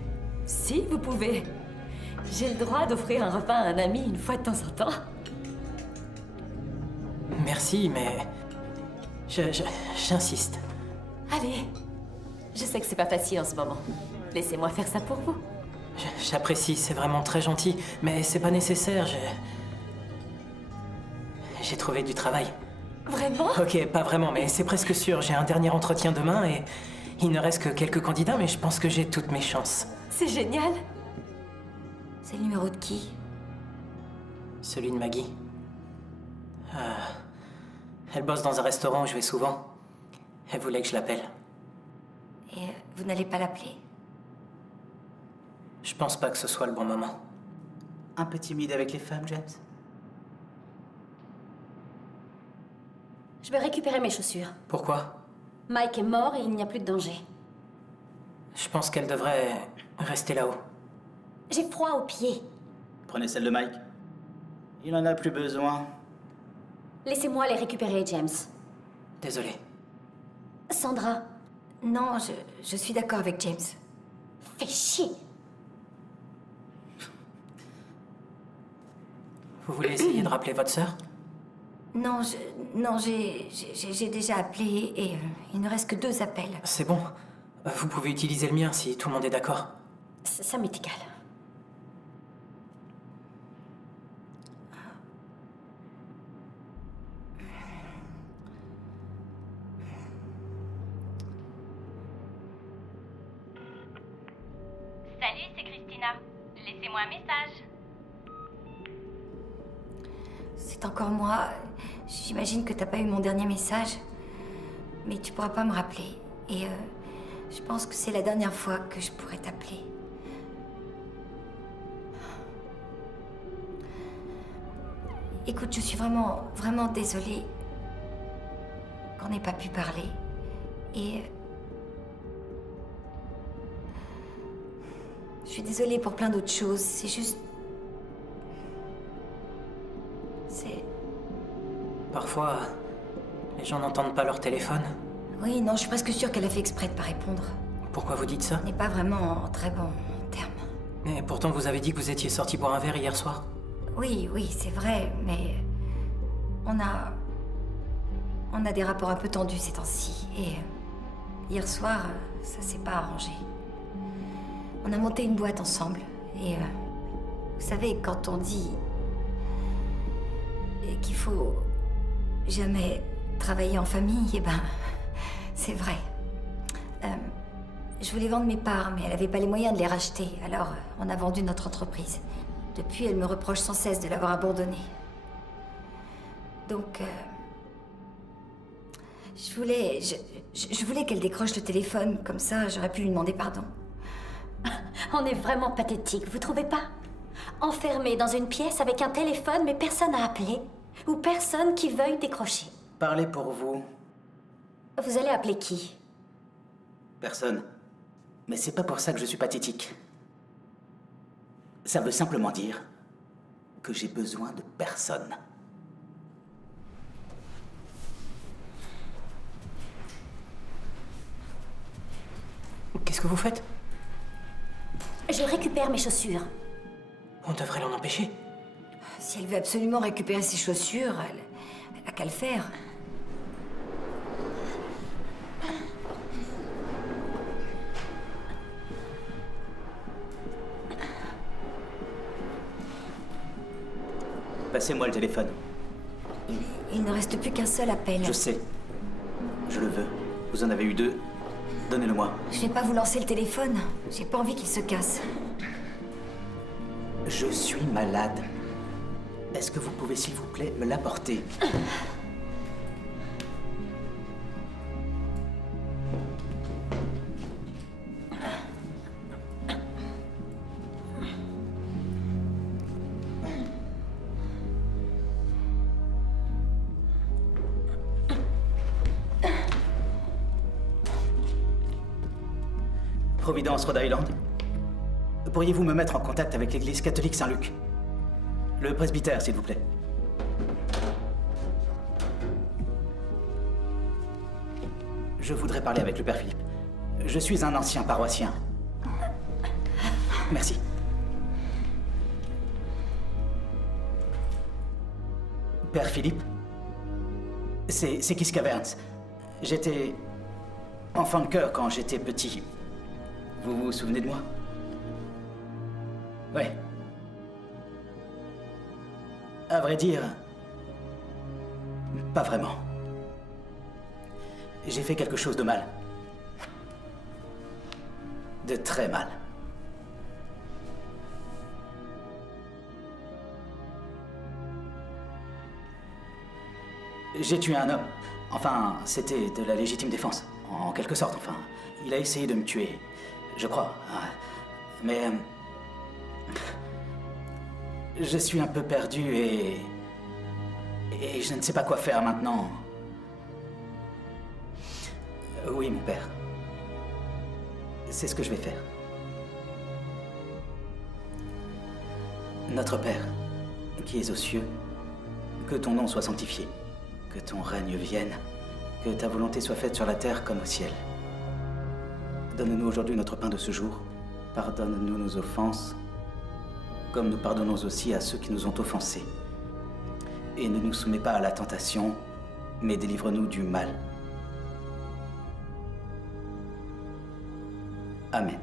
Si, vous pouvez. J'ai le droit d'offrir un repas à un ami une fois de temps en temps. Merci, mais... J'insiste. Allez. Je sais que c'est pas facile en ce moment. Laissez-moi faire ça pour vous. J'apprécie, c'est vraiment très gentil, mais c'est pas nécessaire, j'ai trouvé du travail. Vraiment? Ok, pas vraiment, mais c'est presque sûr. J'ai un dernier entretien demain et il ne reste que quelques candidats, mais je pense que j'ai toutes mes chances. C'est génial. C'est le numéro de qui? Celui de Maggie. Elle bosse dans un restaurant où je vais souvent. Elle voulait que je l'appelle. Et vous n'allez pas l'appeler? Je pense pas que ce soit le bon moment. Un peu timide avec les femmes, James? Je vais récupérer mes chaussures. Pourquoi? Mike est mort et il n'y a plus de danger. Je pense qu'elle devrait rester là-haut. J'ai froid aux pieds. Prenez celle de Mike. Il en a plus besoin. Laissez-moi les récupérer, James. Désolé. Sandra. Non, je suis d'accord avec James. Fais chier. Vous voulez essayer de rappeler votre sœur? Non, j'ai déjà appelé et il ne reste que 2 appels. C'est bon. Vous pouvez utiliser le mien si tout le monde est d'accord. Ça m'est égal. Salut, c'est Christina. Laissez-moi un message. C'est encore moi. J'imagine que t'as pas eu mon dernier message. Mais tu pourras pas me rappeler. Et je pense que c'est la dernière fois que je pourrai t'appeler. Écoute, je suis vraiment, vraiment désolée qu'on n'ait pas pu parler. Et... je suis désolée pour plein d'autres choses. C'est juste... c'est... Parfois, les gens n'entendent pas leur téléphone. Oui, non, je suis presque sûre qu'elle a fait exprès de pas répondre. Pourquoi vous dites ça? On n'est pas vraiment en très bon terme. Mais pourtant, vous avez dit que vous étiez sorti boire un verre hier soir. Oui, c'est vrai, mais... On a des rapports un peu tendus ces temps-ci. Et hier soir, ça s'est pas arrangé. On a monté une boîte ensemble. Et vous savez, quand on dit qu'il faut jamais travailler en famille, eh ben, c'est vrai. Je voulais vendre mes parts, mais elle avait pas les moyens de les racheter. Alors, on a vendu notre entreprise. Depuis, elle me reproche sans cesse de l'avoir abandonnée. Donc, je voulais qu'elle décroche le téléphone, comme ça j'aurais pu lui demander pardon. On est vraiment pathétique, vous trouvez pas? Enfermé dans une pièce avec un téléphone, mais personne à appeler. Ou personne qui veuille décrocher. Parlez pour vous. Vous allez appeler qui? Personne. Mais c'est pas pour ça que je suis pathétique. Ça veut simplement dire que j'ai besoin de personne. Qu'est-ce que vous faites? Je récupère mes chaussures. On devrait l'en empêcher. Si elle veut absolument récupérer ses chaussures, elle a qu'à le faire. Passez-moi le téléphone. Il ne reste plus qu'un seul appel. Je sais. Je le veux. Vous en avez eu 2. Donnez-le-moi. Je vais pas vous lancer le téléphone. J'ai pas envie qu'il se casse. Je suis malade. Est-ce que vous pouvez, s'il vous plaît, me l'apporter? Providence, Rhode Island. Pourriez-vous me mettre en contact avec l'église catholique Saint-Luc? Le presbytère, s'il vous plaît. Je voudrais parler avec le père Philippe. Je suis un ancien paroissien. Merci. Père Philippe? C'est Kiss Caverns. J'étais enfant de cœur quand j'étais petit. Vous vous souvenez de moi? Ouais. À vrai dire, pas vraiment. J'ai fait quelque chose de mal. De très mal. J'ai tué un homme. Enfin, c'était de la légitime défense. En quelque sorte, enfin. Il a essayé de me tuer. Je crois. Mais... je suis un peu perdu et je ne sais pas quoi faire maintenant. Oui, mon père. C'est ce que je vais faire. Notre Père, qui es aux cieux, que ton nom soit sanctifié, que ton règne vienne, que ta volonté soit faite sur la terre comme au ciel. Donne-nous aujourd'hui notre pain de ce jour. Pardonne-nous nos offenses, comme nous pardonnons aussi à ceux qui nous ont offensés. Et ne nous soumets pas à la tentation, mais délivre-nous du mal. Amen.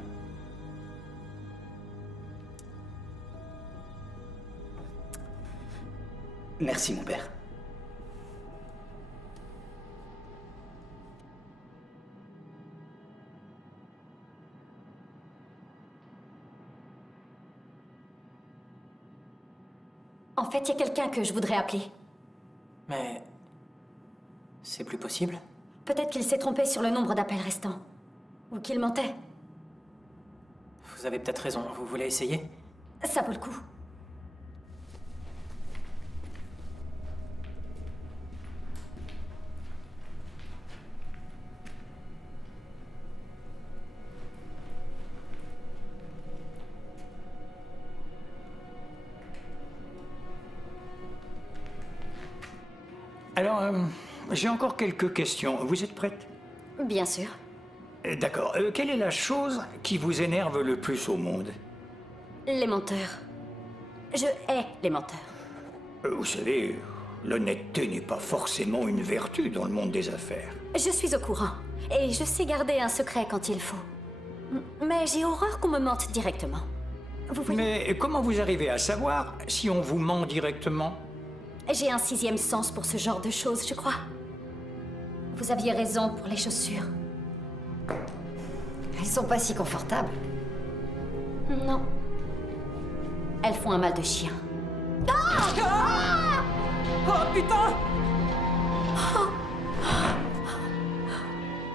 Merci, mon père. En fait, il y a quelqu'un que je voudrais appeler. Mais... c'est plus possible? Peut-être qu'il s'est trompé sur le nombre d'appels restants. Ou qu'il mentait. Vous avez peut-être raison. Vous voulez essayer? Ça vaut le coup. Alors, j'ai encore quelques questions. Vous êtes prête? Bien sûr. D'accord. Quelle est la chose qui vous énerve le plus au monde? Les menteurs. Je hais les menteurs. Vous savez, l'honnêteté n'est pas forcément une vertu dans le monde des affaires. Je suis au courant. Et je sais garder un secret quand il faut. Mais j'ai horreur qu'on me mente directement. Vous voyez? Mais comment vous arrivez à savoir si on vous ment directement? J'ai un 6e sens pour ce genre de choses, je crois. Vous aviez raison pour les chaussures. Elles sont pas si confortables. Non. Elles font un mal de chien. Oh putain!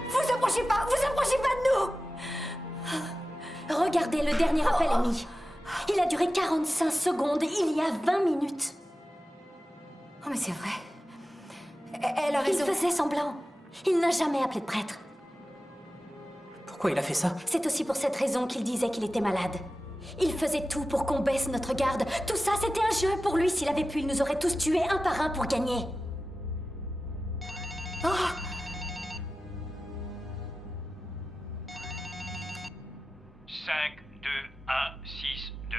Vous approchez pas de nous! Regardez, le dernier appel est mis. Il a duré 45 secondes, il y a 20 minutes. Oh, mais c'est vrai. Elle a raison. Il faisait semblant. Il n'a jamais appelé de prêtre. Pourquoi il a fait ça? C'est aussi pour cette raison qu'il disait qu'il était malade. Il faisait tout pour qu'on baisse notre garde. Tout ça, c'était un jeu pour lui. S'il avait pu, il nous aurait tous tués un par un pour gagner. Oh! 5, 2, 1, 6, 2.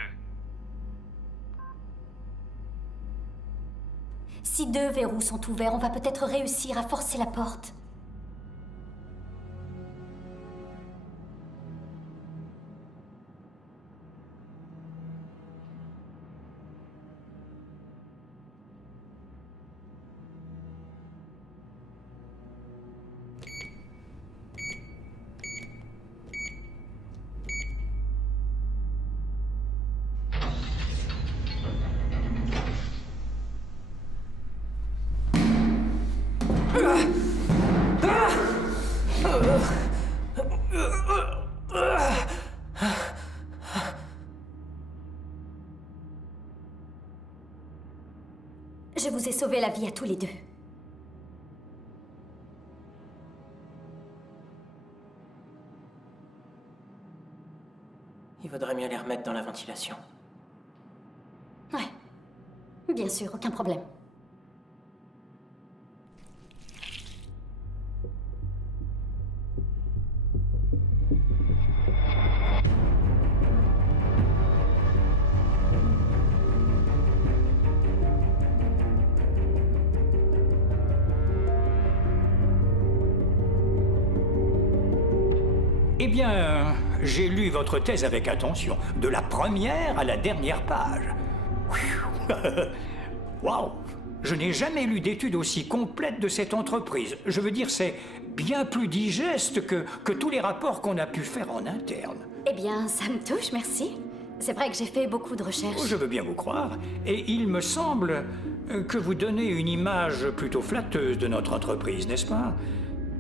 Si 2 verrous sont ouverts, on va peut-être réussir à forcer la porte. sauvé la vie à tous les deux. Il vaudrait mieux les remettre dans la ventilation. Ouais. Bien sûr, aucun problème. Eh bien, j'ai lu votre thèse avec attention, de la première à la dernière page. Waouh! Je n'ai jamais lu d'étude aussi complète de cette entreprise. Je veux dire, c'est bien plus digeste que tous les rapports qu'on a pu faire en interne. Eh bien, ça me touche, merci. C'est vrai que j'ai fait beaucoup de recherches. Je veux bien vous croire. Et il me semble que vous donnez une image plutôt flatteuse de notre entreprise, n'est-ce pas?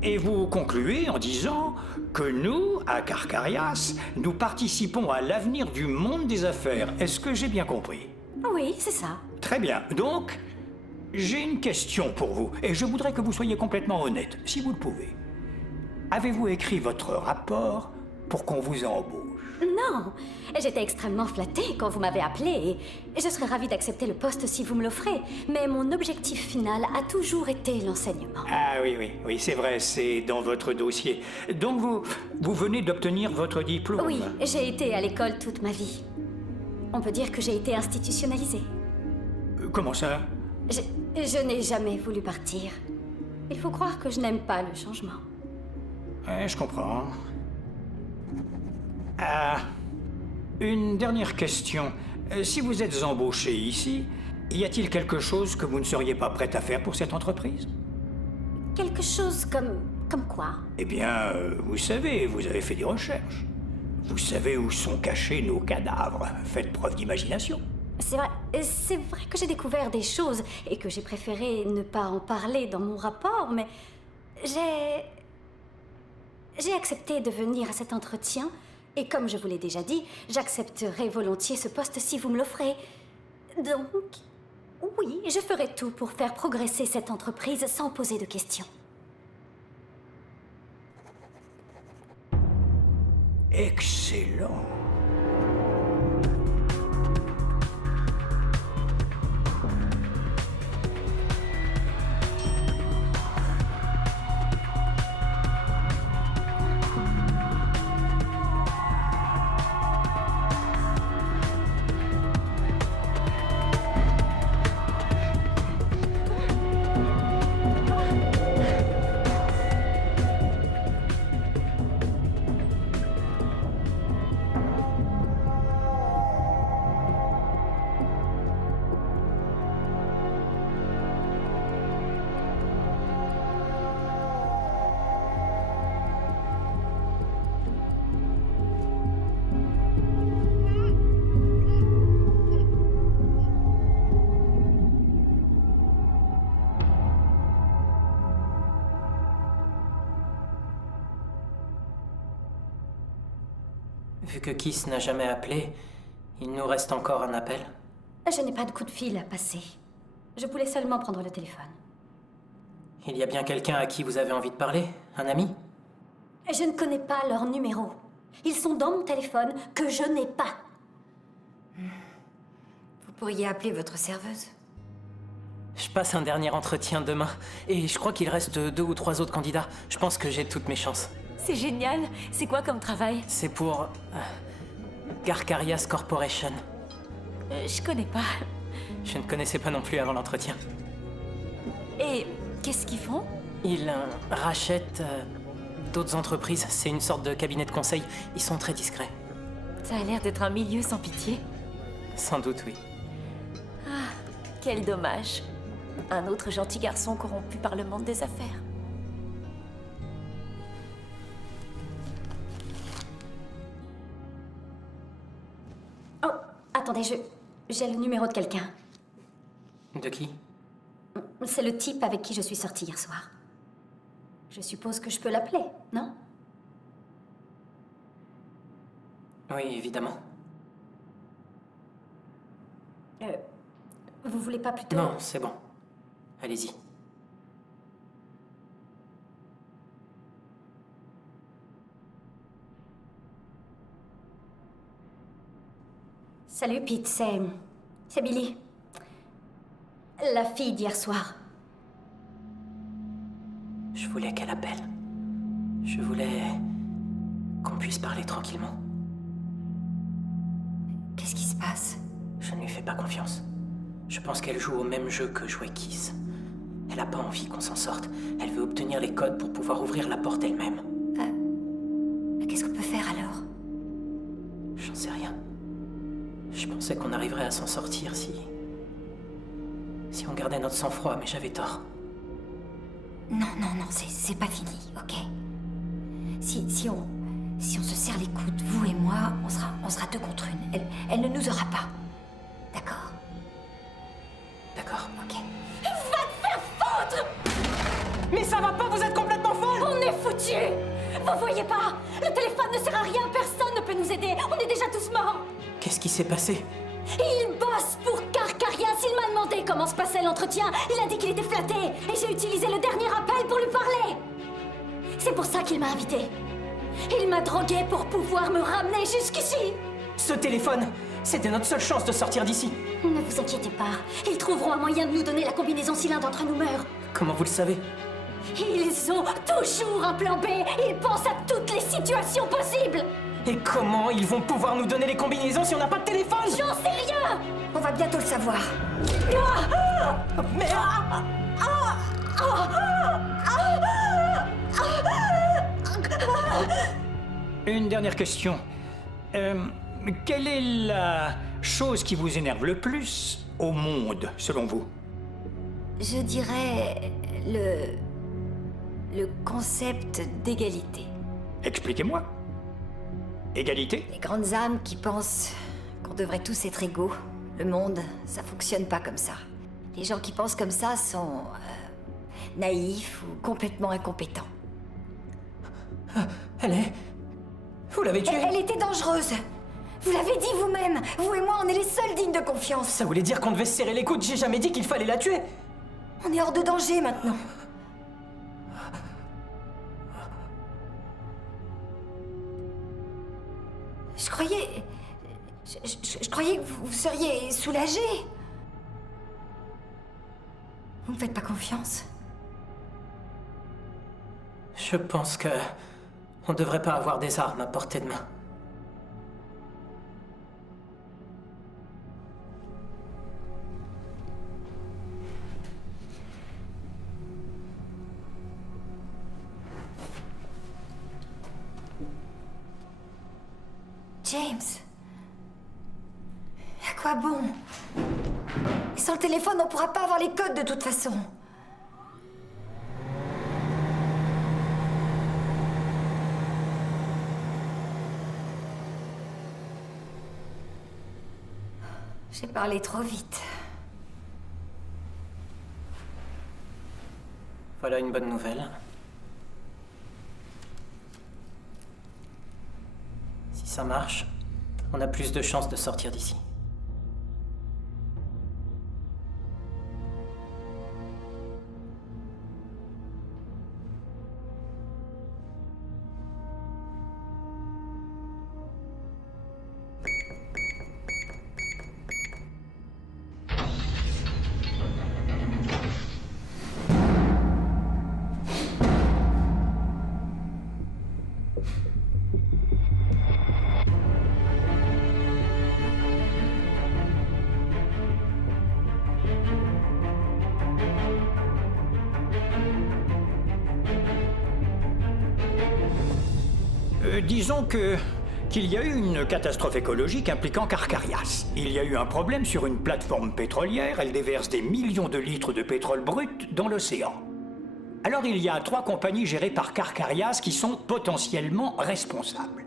Et vous concluez en disant que nous, à Carcarias, nous participons à l'avenir du monde des affaires. Est-ce que j'ai bien compris? Oui, c'est ça. Très bien. Donc, j'ai une question pour vous, et je voudrais que vous soyez complètement honnête, si vous le pouvez. Avez-vous écrit votre rapport pour qu'on vous embauche? Non, j'étais extrêmement flattée quand vous m'avez appelée et je serais ravie d'accepter le poste si vous me l'offrez. Mais mon objectif final a toujours été l'enseignement. Ah oui, c'est vrai, c'est dans votre dossier. Donc vous venez d'obtenir votre diplôme? Oui, j'ai été à l'école toute ma vie. On peut dire que j'ai été institutionnalisée. Comment ça? Je n'ai jamais voulu partir. Il faut croire que je n'aime pas le changement. Ouais, je comprends. Une dernière question. Si vous êtes embauché ici, y a-t-il quelque chose que vous ne seriez pas prête à faire pour cette entreprise? Quelque chose comme quoi? Eh bien, vous savez, vous avez fait des recherches. Vous savez où sont cachés nos cadavres. Faites preuve d'imagination. C'est vrai que j'ai découvert des choses et que j'ai préféré ne pas en parler dans mon rapport, mais j'ai accepté de venir à cet entretien. Et comme je vous l'ai déjà dit, j'accepterai volontiers ce poste si vous me l'offrez. Donc, oui, je ferai tout pour faire progresser cette entreprise sans poser de questions. Excellent. Vu que Kiss n'a jamais appelé, il nous reste encore un appel. Je n'ai pas de coup de fil à passer. Je voulais seulement prendre le téléphone. Il y a bien quelqu'un à qui vous avez envie de parler? Un ami? Je ne connais pas leur numéro. Ils sont dans mon téléphone que je n'ai pas. Vous pourriez appeler votre serveuse. Je passe un dernier entretien demain, et je crois qu'il reste 2 ou 3 autres candidats. Je pense que j'ai toutes mes chances. C'est génial. C'est quoi comme travail? C'est pour... Carcarias Corporation. Je connais pas. Je ne connaissais pas non plus avant l'entretien. Et qu'est-ce qu'ils font? Ils rachètent d'autres entreprises. C'est une sorte de cabinet de conseil. Ils sont très discrets. Ça a l'air d'être un milieu sans pitié. Sans doute, oui. Ah, quel dommage. Un autre gentil garçon corrompu par le monde des affaires. Oh, attendez, j'ai le numéro de quelqu'un. De qui? C'est le type avec qui je suis sortie hier soir. Je suppose que je peux l'appeler, non? Oui, évidemment. Vous voulez pas plutôt... Non, c'est bon. Allez-y. Salut Pete, c'est Billy. La fille d'hier soir. Je voulais qu'elle appelle. Je voulais qu'on puisse parler tranquillement. Qu'est-ce qui se passe? Je ne lui fais pas confiance. Je pense qu'elle joue au même jeu que jouait Kiss. Elle n'a pas envie qu'on s'en sorte. Elle veut obtenir les codes pour pouvoir ouvrir la porte elle-même. Qu'est-ce qu'on peut faire alors? J'en sais rien. Je pensais qu'on arriverait à s'en sortir si on gardait notre sang-froid, mais j'avais tort. Non, c'est pas fini, ok? Si on se serre les coudes, vous et moi, on sera deux contre une. Elle ne nous aura pas. D'accord? D'accord. Ok. Va te faire foutre! Mais ça va pas, vous êtes complètement folle! On est foutus! Vous voyez pas? Le téléphone ne sert à rien, personne ne peut nous aider. On est déjà tous morts. Qu'est-ce qui s'est passé? Il bosse pour Carcarias. Il m'a demandé comment se passait l'entretien. Il a dit qu'il était flatté. Et j'ai utilisé le dernier appel pour lui parler. C'est pour ça qu'il m'a invité. Il m'a drogué pour pouvoir me ramener jusqu'ici. Ce téléphone, c'était notre seule chance de sortir d'ici. Ne vous inquiétez pas. Ils trouveront un moyen de nous donner la combinaison si l'un d'entre nous meurt. Comment vous le savez? Ils ont toujours un plan B. Ils pensent à toutes les situations possibles. Et comment ils vont pouvoir nous donner les combinaisons si on n'a pas de téléphone? J'en sais rien. On va bientôt le savoir. Une dernière question. Quelle est la chose qui vous énerve le plus au monde, selon vous? Je dirais le concept d'égalité. Expliquez-moi. Égalité? Les grandes âmes qui pensent qu'on devrait tous être égaux. Le monde, ça fonctionne pas comme ça. Les gens qui pensent comme ça sont naïfs ou complètement incompétents. Elle est... Vous l'avez tuée? Elle était dangereuse. Vous l'avez dit vous-même. Vous et moi, on est les seuls dignes de confiance. Ça voulait dire qu'on devait se serrer les coudes. J'ai jamais dit qu'il fallait la tuer. On est hors de danger maintenant. Je croyais que vous seriez soulagé. Vous me faites pas confiance? Je pense que... on devrait pas avoir des armes à portée de main. James. À quoi bon? Sans le téléphone, on pourra pas avoir les codes de toute façon. J'ai parlé trop vite. Voilà une bonne nouvelle. Si ça marche, on a plus de chances de sortir d'ici. Disons qu'il y a eu une catastrophe écologique impliquant Carcarias. Il y a eu un problème sur une plateforme pétrolière, elle déverse des millions de litres de pétrole brut dans l'océan. Alors il y a 3 compagnies gérées par Carcarias qui sont potentiellement responsables.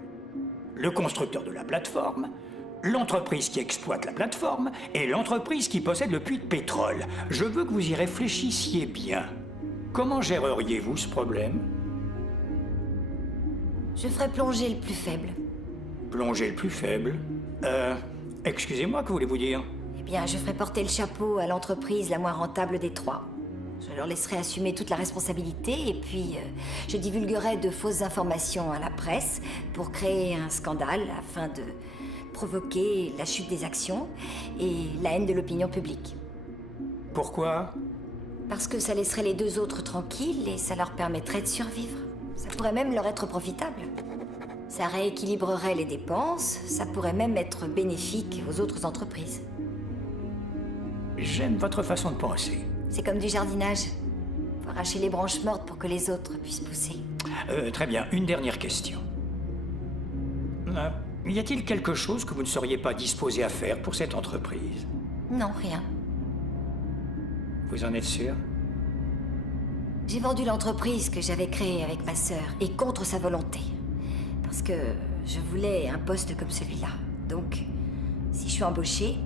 Le constructeur de la plateforme, l'entreprise qui exploite la plateforme et l'entreprise qui possède le puits de pétrole. Je veux que vous y réfléchissiez bien. Comment géreriez-vous ce problème ? Je ferai plonger le plus faible. Plonger le plus faible? Excusez-moi, que voulez-vous dire? Eh bien, je ferai porter le chapeau à l'entreprise la moins rentable des 3. Je leur laisserai assumer toute la responsabilité et puis je divulguerai de fausses informations à la presse pour créer un scandale afin de provoquer la chute des actions et la haine de l'opinion publique. Pourquoi? Parce que ça laisserait les deux autres tranquilles et ça leur permettrait de survivre. Ça pourrait même leur être profitable. Ça rééquilibrerait les dépenses, ça pourrait même être bénéfique aux autres entreprises. J'aime votre façon de penser. C'est comme du jardinage. Faut arracher les branches mortes pour que les autres puissent pousser. Très bien, une dernière question. Y a-t-il quelque chose que vous ne seriez pas disposé à faire pour cette entreprise? Non, rien. Vous en êtes sûr? J'ai vendu l'entreprise que j'avais créée avec ma sœur, et contre sa volonté. Parce que je voulais un poste comme celui-là. Donc, si je suis embauchée,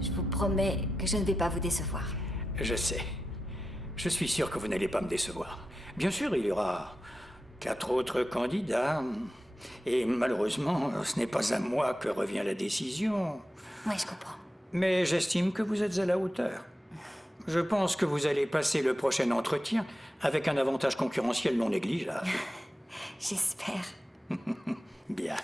je vous promets que je ne vais pas vous décevoir. Je sais. Je suis sûr que vous n'allez pas me décevoir. Bien sûr, il y aura 4 autres candidats. Et malheureusement, ce n'est pas à moi que revient la décision. Oui, je comprends. Mais j'estime que vous êtes à la hauteur. Je pense que vous allez passer le prochain entretien avec un avantage concurrentiel non négligeable. J'espère. Bien.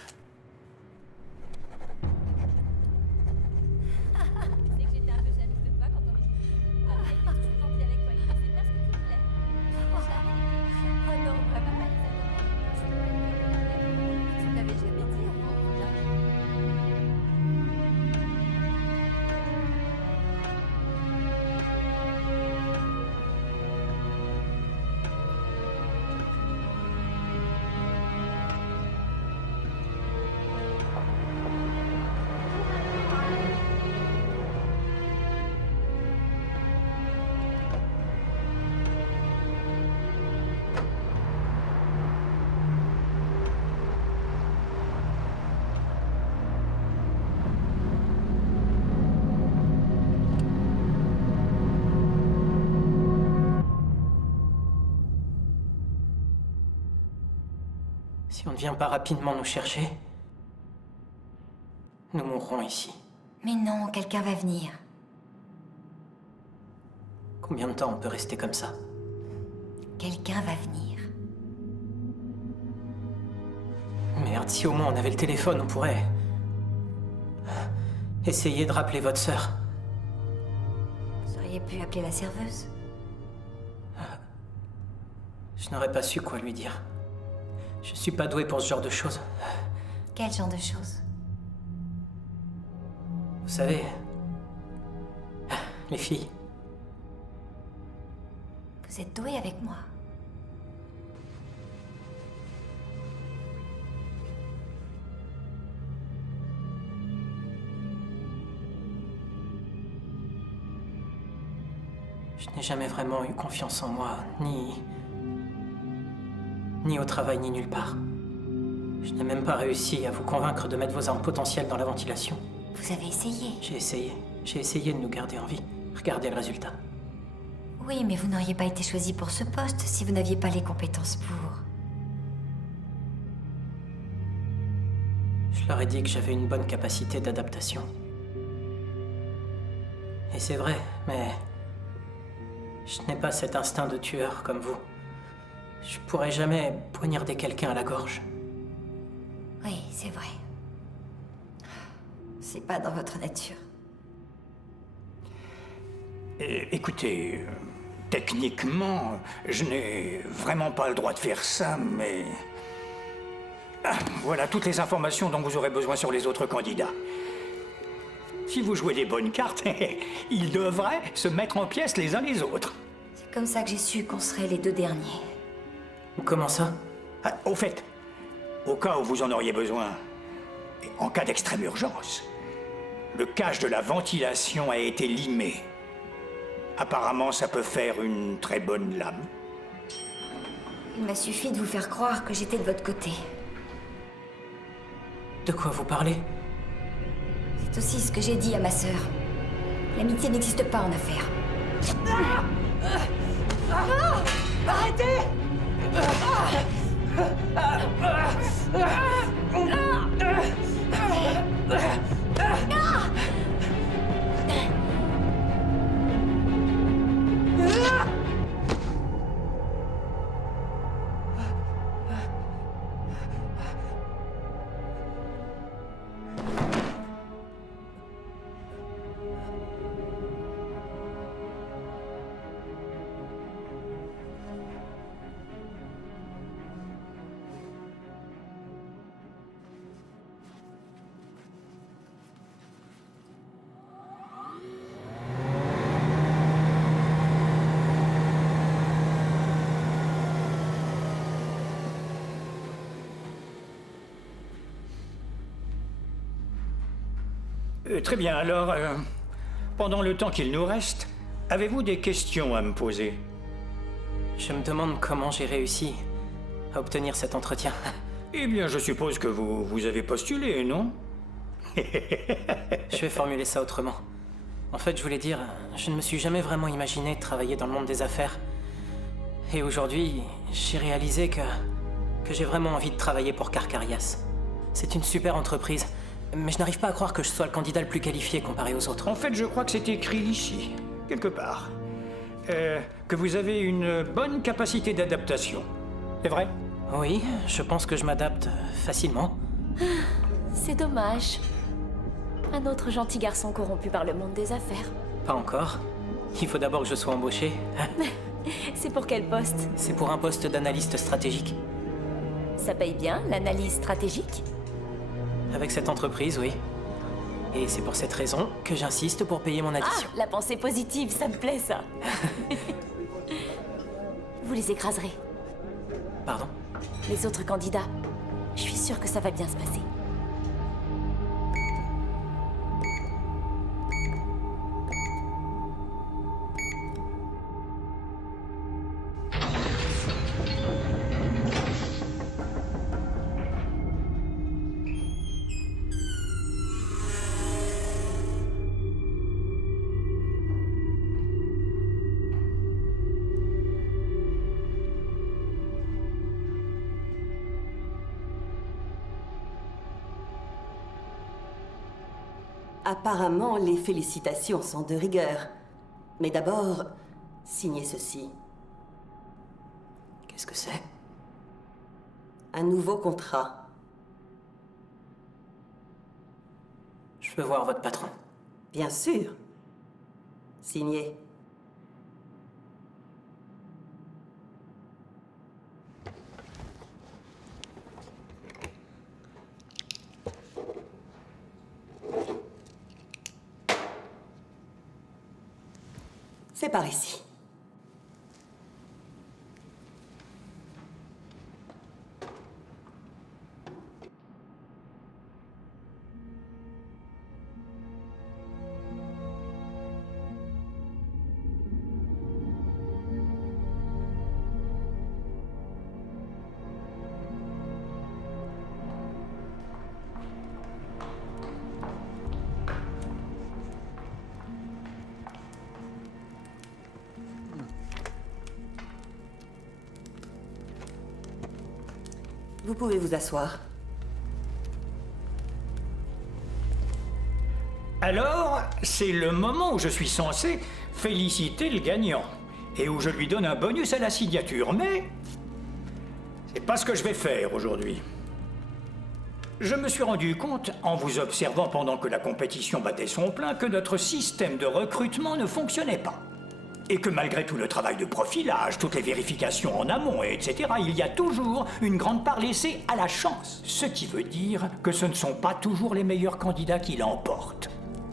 Si on ne vient pas rapidement nous chercher, nous mourrons ici. Mais non, quelqu'un va venir. Combien de temps on peut rester comme ça? Quelqu'un va venir. Merde, si au moins on avait le téléphone, on pourrait... essayer de rappeler votre sœur. Vous auriez pu appeler la serveuse. Je n'aurais pas su quoi lui dire. Je suis pas doué pour ce genre de choses. Quel genre de choses? Vous savez... les filles. Vous êtes doué avec moi. Je n'ai jamais vraiment eu confiance en moi, ni au travail, ni nulle part. Je n'ai même pas réussi à vous convaincre de mettre vos armes potentielles dans la ventilation. Vous avez essayé? J'ai essayé. J'ai essayé de nous garder en vie. Regardez le résultat. Oui, mais vous n'auriez pas été choisi pour ce poste si vous n'aviez pas les compétences pour. Je leur ai dit que j'avais une bonne capacité d'adaptation. Et c'est vrai, mais... je n'ai pas cet instinct de tueur comme vous. Je pourrais jamais poignarder quelqu'un à la gorge. Oui, c'est vrai. C'est pas dans votre nature. Écoutez, techniquement, je n'ai vraiment pas le droit de faire ça, mais... voilà toutes les informations dont vous aurez besoin sur les autres candidats. Si vous jouez les bonnes cartes, ils devraient se mettre en pièces les uns les autres. C'est comme ça que j'ai su qu'on serait les 2 derniers. Comment ça? Au fait, au cas où vous en auriez besoin, et en cas d'extrême urgence, le cache de la ventilation a été limé. Apparemment, ça peut faire une très bonne lame. Il m'a suffi de vous faire croire que j'étais de votre côté. De quoi vous parlez? C'est aussi ce que j'ai dit à ma sœur. L'amitié n'existe pas en affaires. Arrêtez! Très bien, alors, pendant le temps qu'il nous reste, avez-vous des questions à me poser? Je me demande comment j'ai réussi à obtenir cet entretien. Eh bien, je suppose que vous avez postulé, non? Je vais formuler ça autrement. En fait, je voulais dire, je ne me suis jamais vraiment imaginé travailler dans le monde des affaires. Et aujourd'hui, j'ai réalisé que j'ai vraiment envie de travailler pour Carcarias. C'est une super entreprise, mais je n'arrive pas à croire que je sois le candidat le plus qualifié comparé aux autres. En fait, je crois que c'est écrit ici, quelque part, que vous avez une bonne capacité d'adaptation. C'est vrai? Oui, je pense que je m'adapte facilement. C'est dommage. Un autre gentil garçon corrompu par le monde des affaires. Pas encore. Il faut d'abord que je sois embauché. C'est pour quel poste? C'est pour un poste d'analyste stratégique. Ça paye bien, l'analyse stratégique? Avec cette entreprise, oui. Et c'est pour cette raison que j'insiste pour payer mon addition. Ah, la pensée positive, ça me plaît, ça. Vous les écraserez. Pardon? Les autres candidats. Je suis sûre que ça va bien se passer. Apparemment, les félicitations sont de rigueur. Mais d'abord, signez ceci. Qu'est-ce que c'est? Un nouveau contrat. Je veux voir votre patron. Bien sûr. Signez. C'est par ici. Vous pouvez vous asseoir. Alors, c'est le moment où je suis censé féliciter le gagnant et où je lui donne un bonus à la signature, mais c'est pas ce que je vais faire aujourd'hui. Je me suis rendu compte, en vous observant pendant que la compétition battait son plein, que notre système de recrutement ne fonctionnait pas. Et que malgré tout le travail de profilage, toutes les vérifications en amont, etc., il y a toujours une grande part laissée à la chance. Ce qui veut dire que ce ne sont pas toujours les meilleurs candidats qui l'emportent.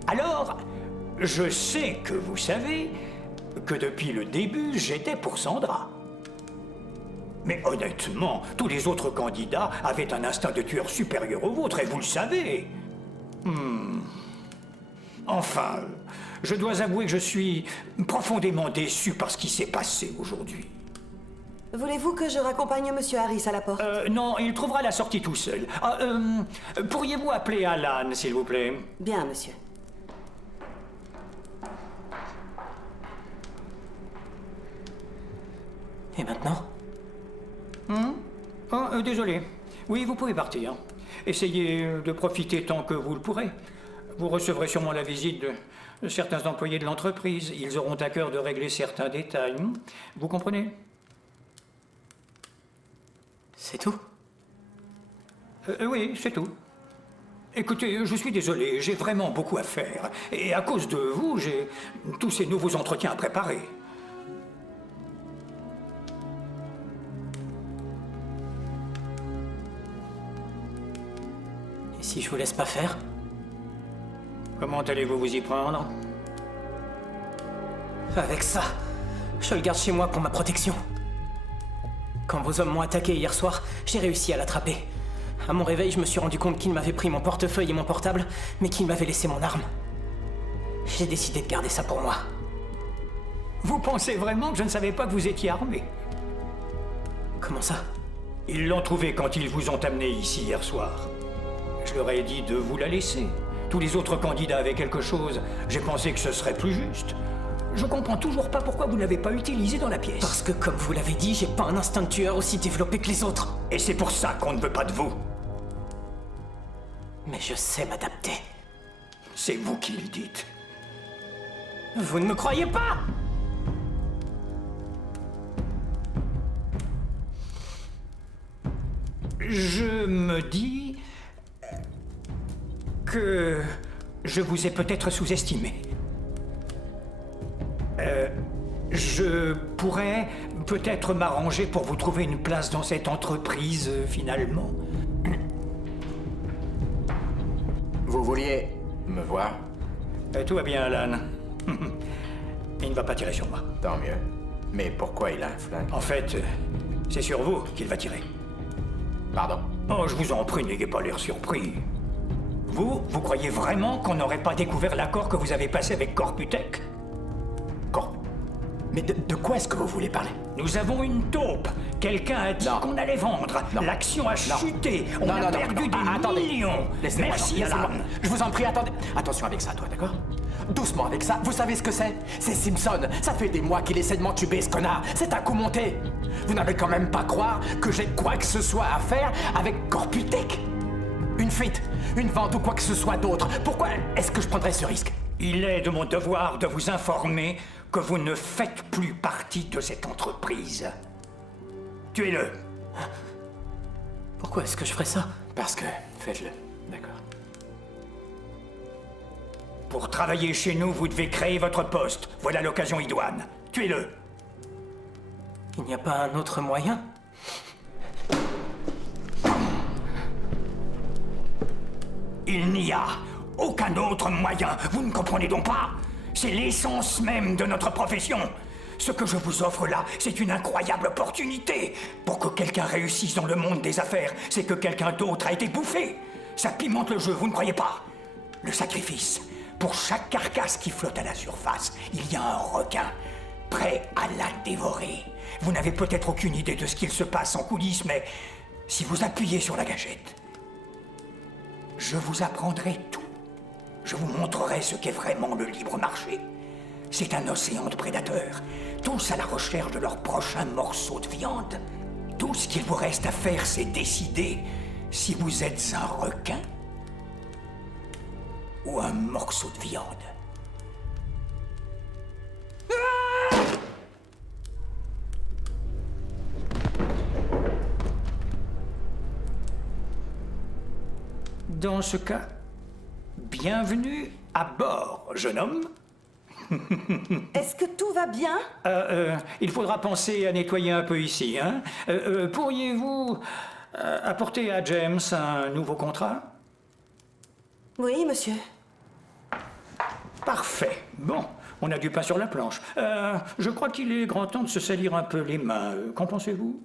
Alors, je sais que vous savez que depuis le début, j'étais pour Sandra. Mais honnêtement, tous les autres candidats avaient un instinct de tueur supérieur au vôtre, et vous le savez. Enfin, je dois avouer que je suis profondément déçu par ce qui s'est passé aujourd'hui. Voulez-vous que je raccompagne Monsieur Harris à la porte? Non, il trouvera la sortie tout seul. Pourriez-vous appeler Alan, s'il vous plaît? Bien, monsieur. Et maintenant? Désolé. Oui, vous pouvez partir. Essayez de profiter tant que vous le pourrez. Vous recevrez sûrement la visite de certains employés de l'entreprise. Ils auront à cœur de régler certains détails. Vous comprenez? C'est tout? Oui, c'est tout. Écoutez, je suis désolé, j'ai vraiment beaucoup à faire. Et à cause de vous, j'ai tous ces nouveaux entretiens à préparer. Et si je vous laisse pas faire? Comment allez-vous vous y prendre? Avec ça, je le garde chez moi pour ma protection. Quand vos hommes m'ont attaqué hier soir, j'ai réussi à l'attraper. À mon réveil, je me suis rendu compte qu'il m'avait pris mon portefeuille et mon portable, mais qu'il m'avait laissé mon arme. J'ai décidé de garder ça pour moi. Vous pensez vraiment que je ne savais pas que vous étiez armé? Comment ça? Ils l'ont trouvé quand ils vous ont amené ici hier soir. Je leur ai dit de vous la laisser. Tous les autres candidats avaient quelque chose. J'ai pensé que ce serait plus juste. Je comprends toujours pas pourquoi vous ne l'avez pas utilisé dans la pièce. Parce que, comme vous l'avez dit, j'ai pas un instinct de tueur aussi développé que les autres. Et c'est pour ça qu'on ne veut pas de vous. Mais je sais m'adapter. C'est vous qui le dites. Vous ne me croyez pas? Je me dis que je vous ai peut-être sous-estimé. Je pourrais peut-être m'arranger pour vous trouver une place dans cette entreprise, finalement. Vous vouliez me voir? Tout va bien, Alan. Il ne va pas tirer sur moi. Tant mieux. Mais pourquoi il a un flingue? En fait, c'est sur vous qu'il va tirer. Pardon? Oh, je vous en prie, n'ayez pas l'air surpris. Vous croyez vraiment qu'on n'aurait pas découvert l'accord que vous avez passé avec Corputech? Mais de quoi est-ce que vous voulez parler? Nous avons une taupe. Quelqu'un a dit qu'on allait vendre. L'action a chuté. On a perdu des millions. Merci, Alan. Je vous en prie, attendez. Attention avec ça, toi, d'accord? Doucement avec ça. Vous savez ce que c'est? C'est Simpson. Ça fait des mois qu'il essaie de m'entuber, ce connard. C'est un coup monté. Vous n'avez quand même pas croire que j'ai quoi que ce soit à faire avec Corputech? Une fuite, une vente ou quoi que ce soit d'autre. Pourquoi est-ce que je prendrais ce risque? Il est de mon devoir de vous informer que vous ne faites plus partie de cette entreprise. Tuez-le. Pourquoi est-ce que je ferais ça? Parce que... faites-le, d'accord. Pour travailler chez nous, vous devez créer votre poste. Voilà l'occasion idoine. Tuez-le. Il n'y a pas un autre moyen? Il n'y a aucun autre moyen. Vous ne comprenez donc pas? C'est l'essence même de notre profession. Ce que je vous offre là, c'est une incroyable opportunité. Pour que quelqu'un réussisse dans le monde des affaires, c'est que quelqu'un d'autre a été bouffé. Ça pimente le jeu, vous ne croyez pas? Le sacrifice. Pour chaque carcasse qui flotte à la surface, il y a un requin, prêt à la dévorer. Vous n'avez peut-être aucune idée de ce qu'il se passe en coulisses, mais si vous appuyez sur la gâchette, je vous apprendrai tout. Je vous montrerai ce qu'est vraiment le libre marché. C'est un océan de prédateurs, tous à la recherche de leur prochain morceau de viande. Tout ce qu'il vous reste à faire, c'est décider si vous êtes un requin ou un morceau de viande. Dans ce cas, bienvenue à bord, jeune homme. Est-ce que tout va bien? Il faudra penser à nettoyer un peu ici, hein? Pourriez-vous apporter à James un nouveau contrat? Oui, monsieur. Parfait. Bon, on a du pain sur la planche. Je crois qu'il est grand temps de se salir un peu les mains. Qu'en pensez-vous?